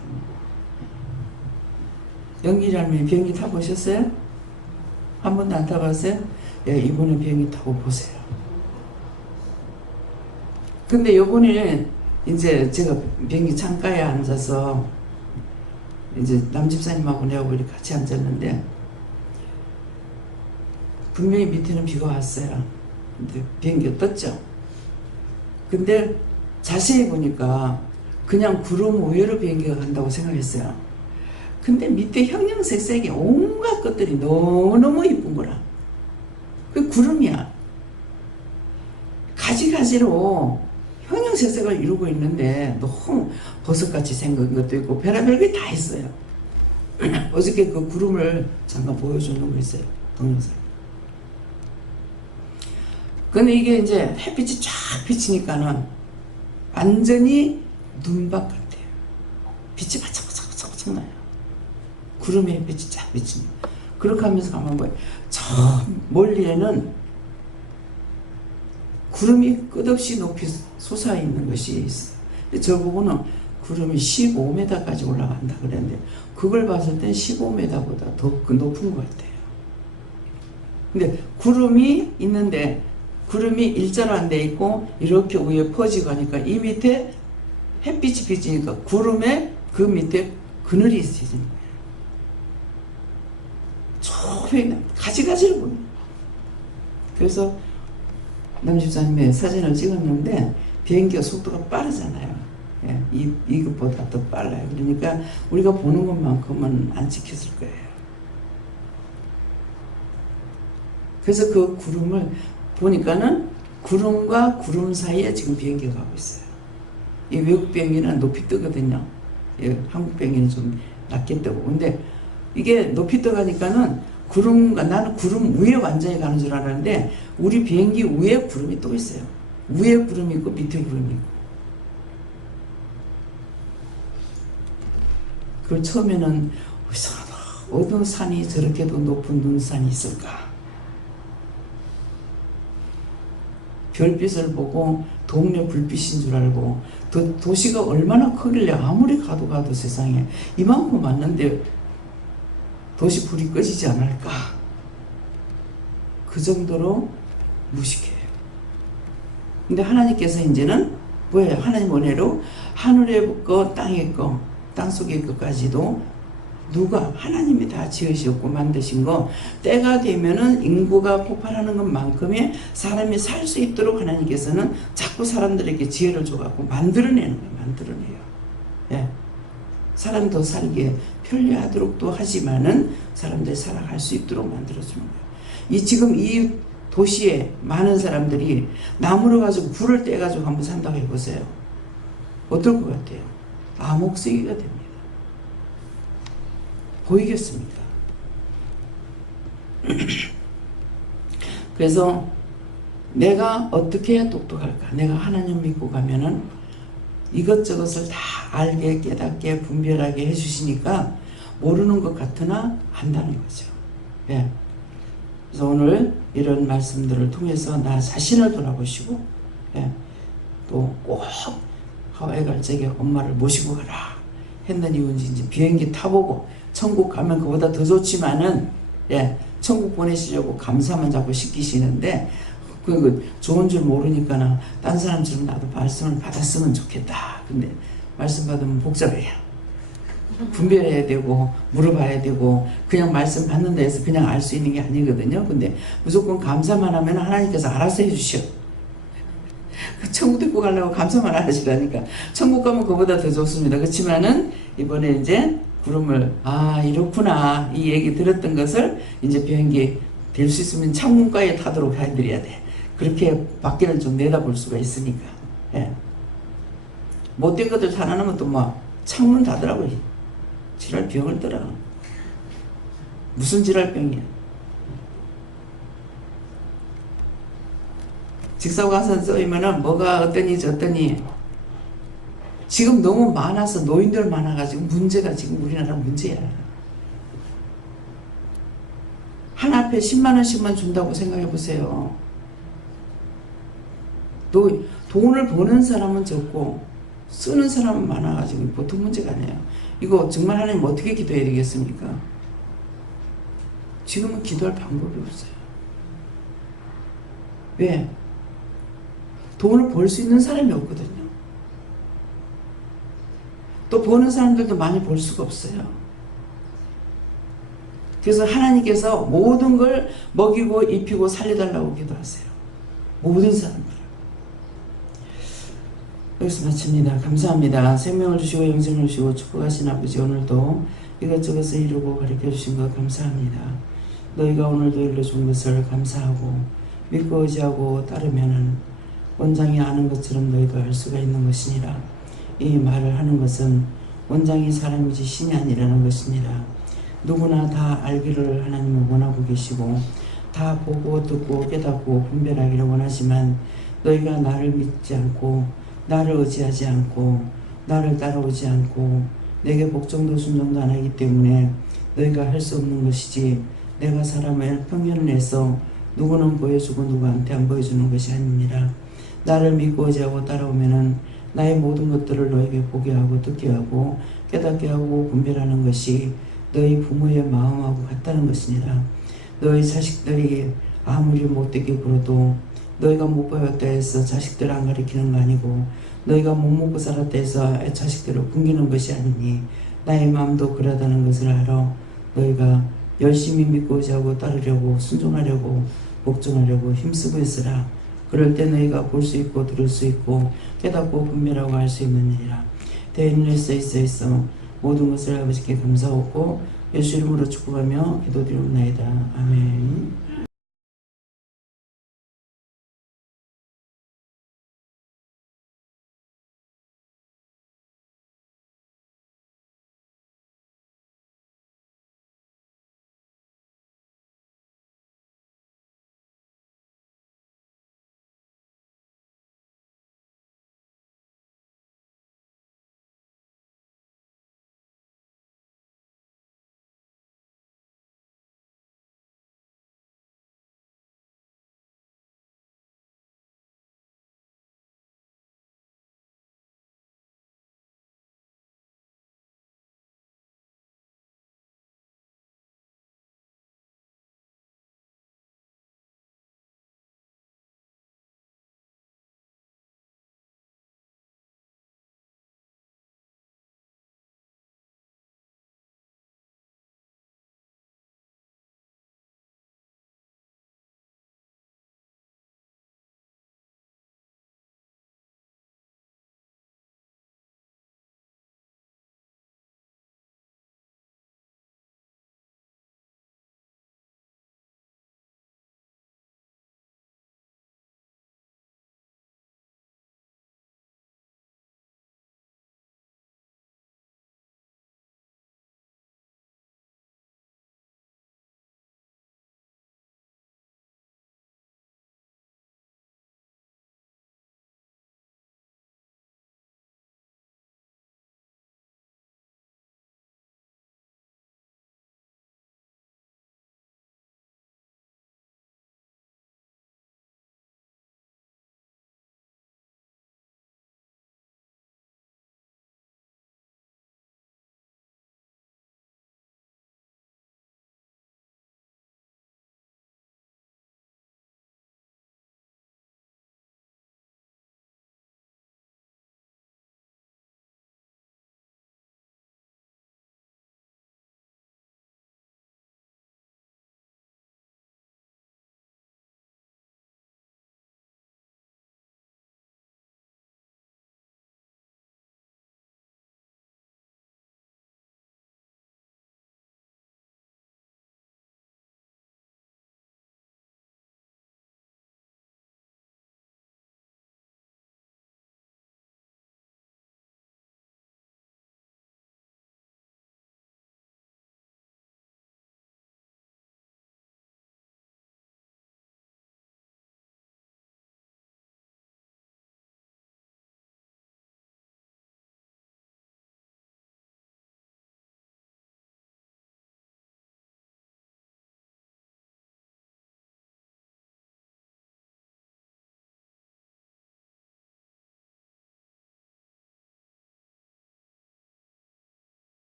연기자님이 비행기 타보셨어요? 한 번도 안 타봤어요? 예, 이번에 비행기 타고 보세요. 근데 요번에 이제 제가 비행기 창가에 앉아서 이제 남집사님하고 내하고 이렇게 같이 앉았는데 분명히 밑에는 비가 왔어요. 근데 비행기가 떴죠. 근데 자세히 보니까 그냥 구름 위로 비행기가 간다고 생각했어요. 근데 밑에 형형색색이 온갖 것들이 너무너무 이쁜 거라. 그 구름이야. 가지가지로 형형색색을 이루고 있는데 너무 버섯같이 생긴 것도 있고 별의별 게 다 있어요. 어저께 그 구름을 잠깐 보여주는 거 있어요. 동영상. 근데 이게 이제 햇빛이 쫙 비치니까는 완전히 눈밭 같아요. 빛이 바짝바짝 나요. 구름에 햇빛이 쫙 비치니까. 그렇게 하면서 가만 보여요. 저 멀리에는 구름이 끝없이 높이 솟아있는 것이 있어요. 저보고는 구름이 15m까지 올라간다 그랬는데 그걸 봤을 땐 15m보다 더 높은 것 같아요. 근데 구름이 있는데 구름이 일자로 안 돼 있고 이렇게 위에 퍼지고 하니까 이 밑에 햇빛이 비치니까 구름에 그 밑에 그늘이 있어지는 거예요. 조용히 가지가지로 보여요. 그래서 남집사님의 사진을 찍었는데 비행기가 속도가 빠르잖아요. 예, 이것보다 더 빨라요. 그러니까 우리가 보는 것만큼은 안 찍혔을 거예요. 그래서 그 구름을 보니까는 구름과 구름 사이에 지금 비행기가 가고 있어요. 이 외국 비행기는 높이 뜨거든요. 예, 한국 비행기는 좀 낮게 뜨고. 근데 이게 높이 떠가니까는 나는 구름 위에 완전히 가는 줄 알았는데 우리 비행기 위에 구름이 또 있어요. 위에 구름이 있고 밑에 구름이 있고. 그 처음에는 이상하다. 어느 산이 저렇게도 높은 눈산이 있을까? 별빛을 보고 동네 불빛인 줄 알고 도시가 얼마나 크길래 아무리 가도 세상에 이만큼 왔는데 도시 불이 꺼지지 않을까? 그 정도로 무식해요. 근데 하나님께서 이제는 뭐예요? 하나님 은혜로 하늘의 것, 땅의 것, 땅속의 것까지도 누가? 하나님이 다 지으셨고 만드신 거, 때가 되면은 인구가 폭발하는 것만큼의 사람이 살 수 있도록 하나님께서는 자꾸 사람들에게 지혜를 줘갖고 만들어내는 거예요. 만들어내요. 예. 사람 더 살기에 편리하도록도 하지만은 사람들이 살아갈 수 있도록 만들어주는 거예요. 지금 이 도시에 많은 사람들이 나무를 가지고 불을 떼가지고 한번 산다고 해보세요. 어떨 것 같아요? 암흑세기가 됩니다. 보이겠습니까? 그래서 내가 어떻게 해야 똑똑할까? 내가 하나님 믿고 가면은 이것저것을 다 알게, 깨닫게, 분별하게 해주시니까 모르는 것 같으나 안다는 거죠. 예. 그래서 오늘 이런 말씀들을 통해서 나 자신을 돌아보시고, 예. 또 꼭 하와이 갈 적에 엄마를 모시고 가라 했는 이유는 이제 비행기 타보고 천국 가면 그보다 더 좋지만은, 예, 천국 보내시려고 감사만 자꾸 시키시는데, 그 좋은 줄 모르니까 딴 사람처럼 나도 말씀을 받았으면 좋겠다. 근데 말씀 받으면 복잡해요. 분별해야 되고 물어봐야 되고 그냥 말씀 받는다 해서 그냥 알 수 있는 게 아니거든요. 근데 무조건 감사만 하면 하나님께서 알아서 해주셔. 천국 데리고 가려고 감사만 하시라니까. 천국 가면 그보다 더 좋습니다. 그렇지만은 이번에 이제 구름을, 아 이렇구나 이 얘기 들었던 것을 이제 비행기 될 수 있으면 창문가에 타도록 해드려야 돼. 그렇게 밖에를 좀 내다볼 수가 있으니까. 예. 못된 것들 살아나면 또 뭐 창문 닫으라고 질랄병을 떨어. 무슨 질랄병이야. 직사광선 쏘이면은 뭐가 어떠니 저떠니. 지금 너무 많아서 노인들 많아가지고 문제가 지금 우리나라 문제야. 한 앞에 10만 원씩만 준다고 생각해 보세요. 또 돈을 버는 사람은 적고 쓰는 사람은 많아가지고 보통 문제가 아니에요. 이거 정말 하나님 어떻게 기도해야 되겠습니까? 지금은 기도할 방법이 없어요. 왜? 돈을 벌 수 있는 사람이 없거든요. 또 버는 사람들도 많이 벌 수가 없어요. 그래서 하나님께서 모든 걸 먹이고 입히고 살려달라고 기도하세요. 모든 사람들. 여기서 마칩니다. 감사합니다. 생명을 주시고 영생을 주시고 축복하신 아버지, 오늘도 이것저것을 이루고 가르쳐 주신 것 감사합니다. 너희가 오늘도 일러준 것을 감사하고 믿고 의지하고 따르면은 원장이 아는 것처럼 너희도 할 수가 있는 것이니라. 이 말을 하는 것은 원장이 사람이지 신이 아니라는 것이니라. 누구나 다 알기를 하나님은 원하고 계시고 다 보고 듣고 깨닫고 분별하기를 원하지만 너희가 나를 믿지 않고 나를 의지하지 않고 나를 따라오지 않고 내게 복종도 순종도 안 하기 때문에 너희가 할 수 없는 것이지, 내가 사람을 편견을 내서 누구는 보여주고 누구한테 안 보여주는 것이 아니니라. 나를 믿고 의지하고 따라오면은 나의 모든 것들을 너에게 보게 하고 듣게 하고 깨닫게 하고 분별하는 것이 너희 부모의 마음하고 같다는 것이니라. 너희 자식들이 아무리 못되게 굴어도 너희가 못 배웠다 해서 자식들 안 가르치는 거 아니고 너희가 못 먹고 살았다 해서 자식들을 굶기는 것이 아니니 나의 마음도 그러다는 것을 알아. 너희가 열심히 믿고 의지하고 따르려고 순종하려고 복종하려고 힘쓰고 있으라. 그럴 때 너희가 볼 수 있고 들을 수 있고 깨닫고 분별하고 할 수 있는 일이라. 대인을 있어 모든 것을 아버지께 감사하고 예수 이름으로 축복하며 기도드리옵나이다. 아멘.